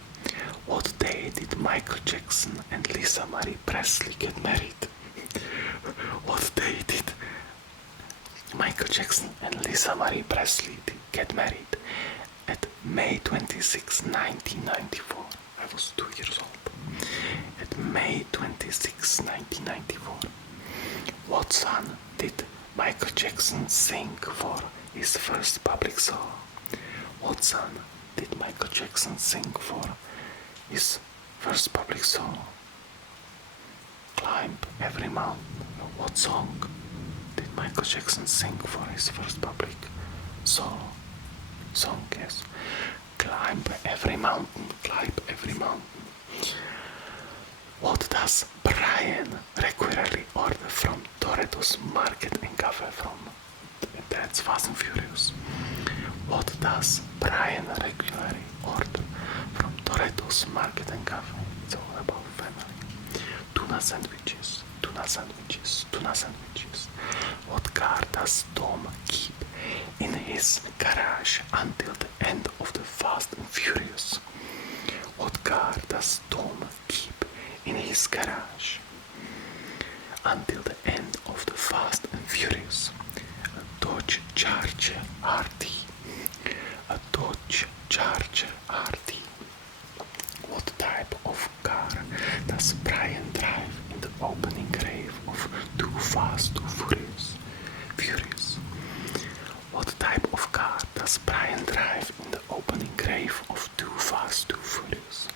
What day did Michael Jackson and Lisa Marie Presley get married? What day did Michael Jackson and Lisa Marie Presley get married? At May 26, 1994. I was 2 years old. At May 26, 1994. What song did Michael Jackson sing for his first public song? What song did Michael Jackson sing for his first public song? Climb Every Mountain. What song did Michael Jackson sing for his first public song? Yes. Climb every mountain. What does Brian regularly order from Toretto's Market and Cafe from? That's Fast and Furious. What does Brian regularly order from Toretto's Market and Cafe? It's all about family. Tuna sandwiches. What car does Tom keep in his garage until the end of the Fast and Furious? What car does Tom keep in his garage until the end of the Fast and Furious? A Dodge Charger RT. What type of car does Brian drive in the opening rave of Too Fast, Too Furious? What type of car does Brian drive in the opening rave of Too Fast, Too Furious?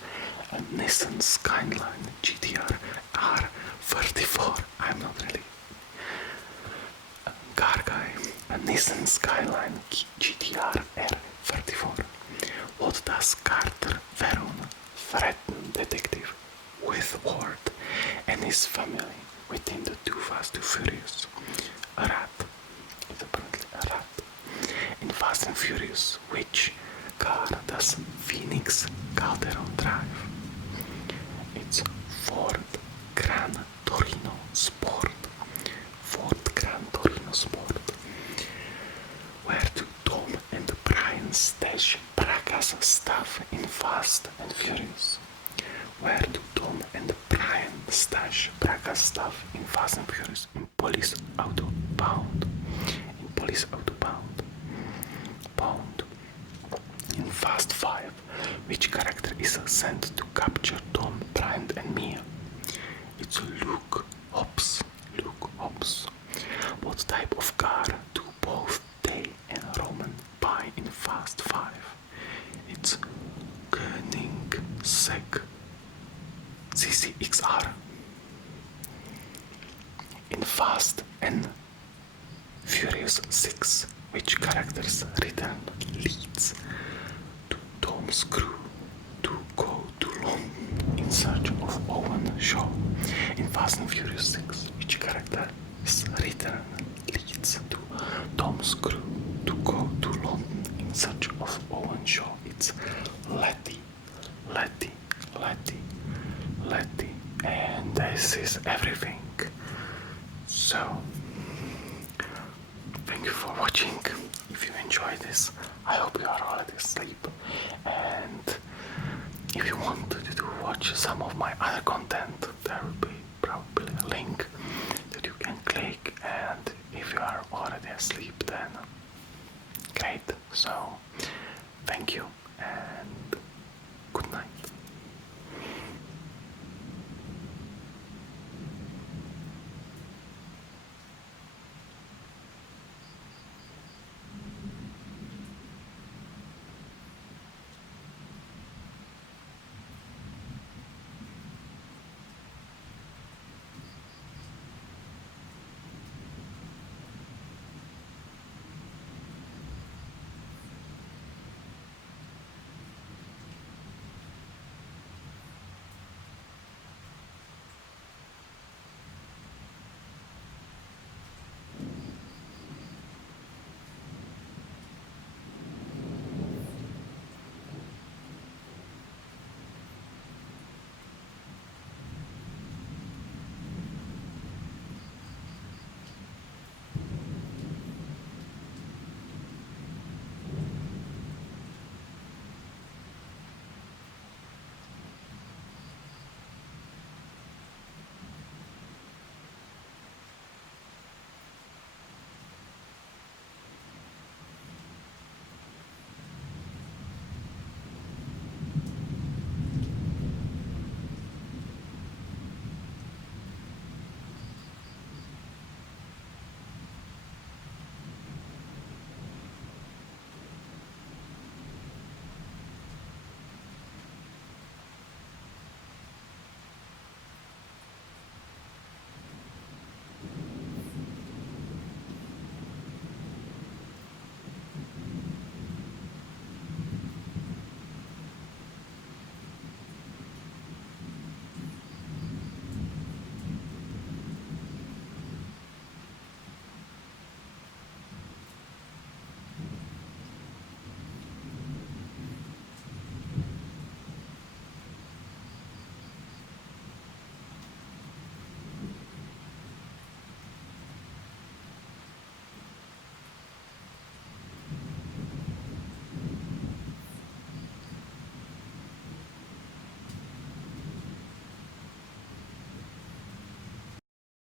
A Nissan Skyline GTR R34. I'm not really a car guy. A Nissan Skyline GTR R34. What does Carter Veron threaten Detective Whitworth and his family within the Too Fast, Too Furious? a rat. It's apparently a rat. In Fast and Furious, which car does Phoenix Calderon drive? It's Ford Gran Torino Sport. Ford Gran Torino Sport. Where do Tom and Brian stash Braga's stuff in Fast and Furious? Where do Tom and Brian stash Braga's stuff in Fast and Furious? In Police Auto Pound. In Police Auto Pound. Pound. In Fast 5, which character is sent to capture Tom, Brian and Mia? It's Luke Hobbs. Luke Hobbs. What type of car do both they and Roman buy in Fast 5? It's Koenigsegg CCXR. In Fast and Furious 6, which characters return leads to Tom's crew to go to London in search of Owen Shaw? In Fast and Furious 6, which character is return leads to Tom's crew to go to London in search of Owen Shaw? It's Letty. Letty. Letty. Letty. And this is everything. So, thank you for watching. If you enjoyed this, I hope you are already asleep. And if you want to watch some of my other content, there will be probably a link that you can click. And if you are already asleep, then great. So, thank you. And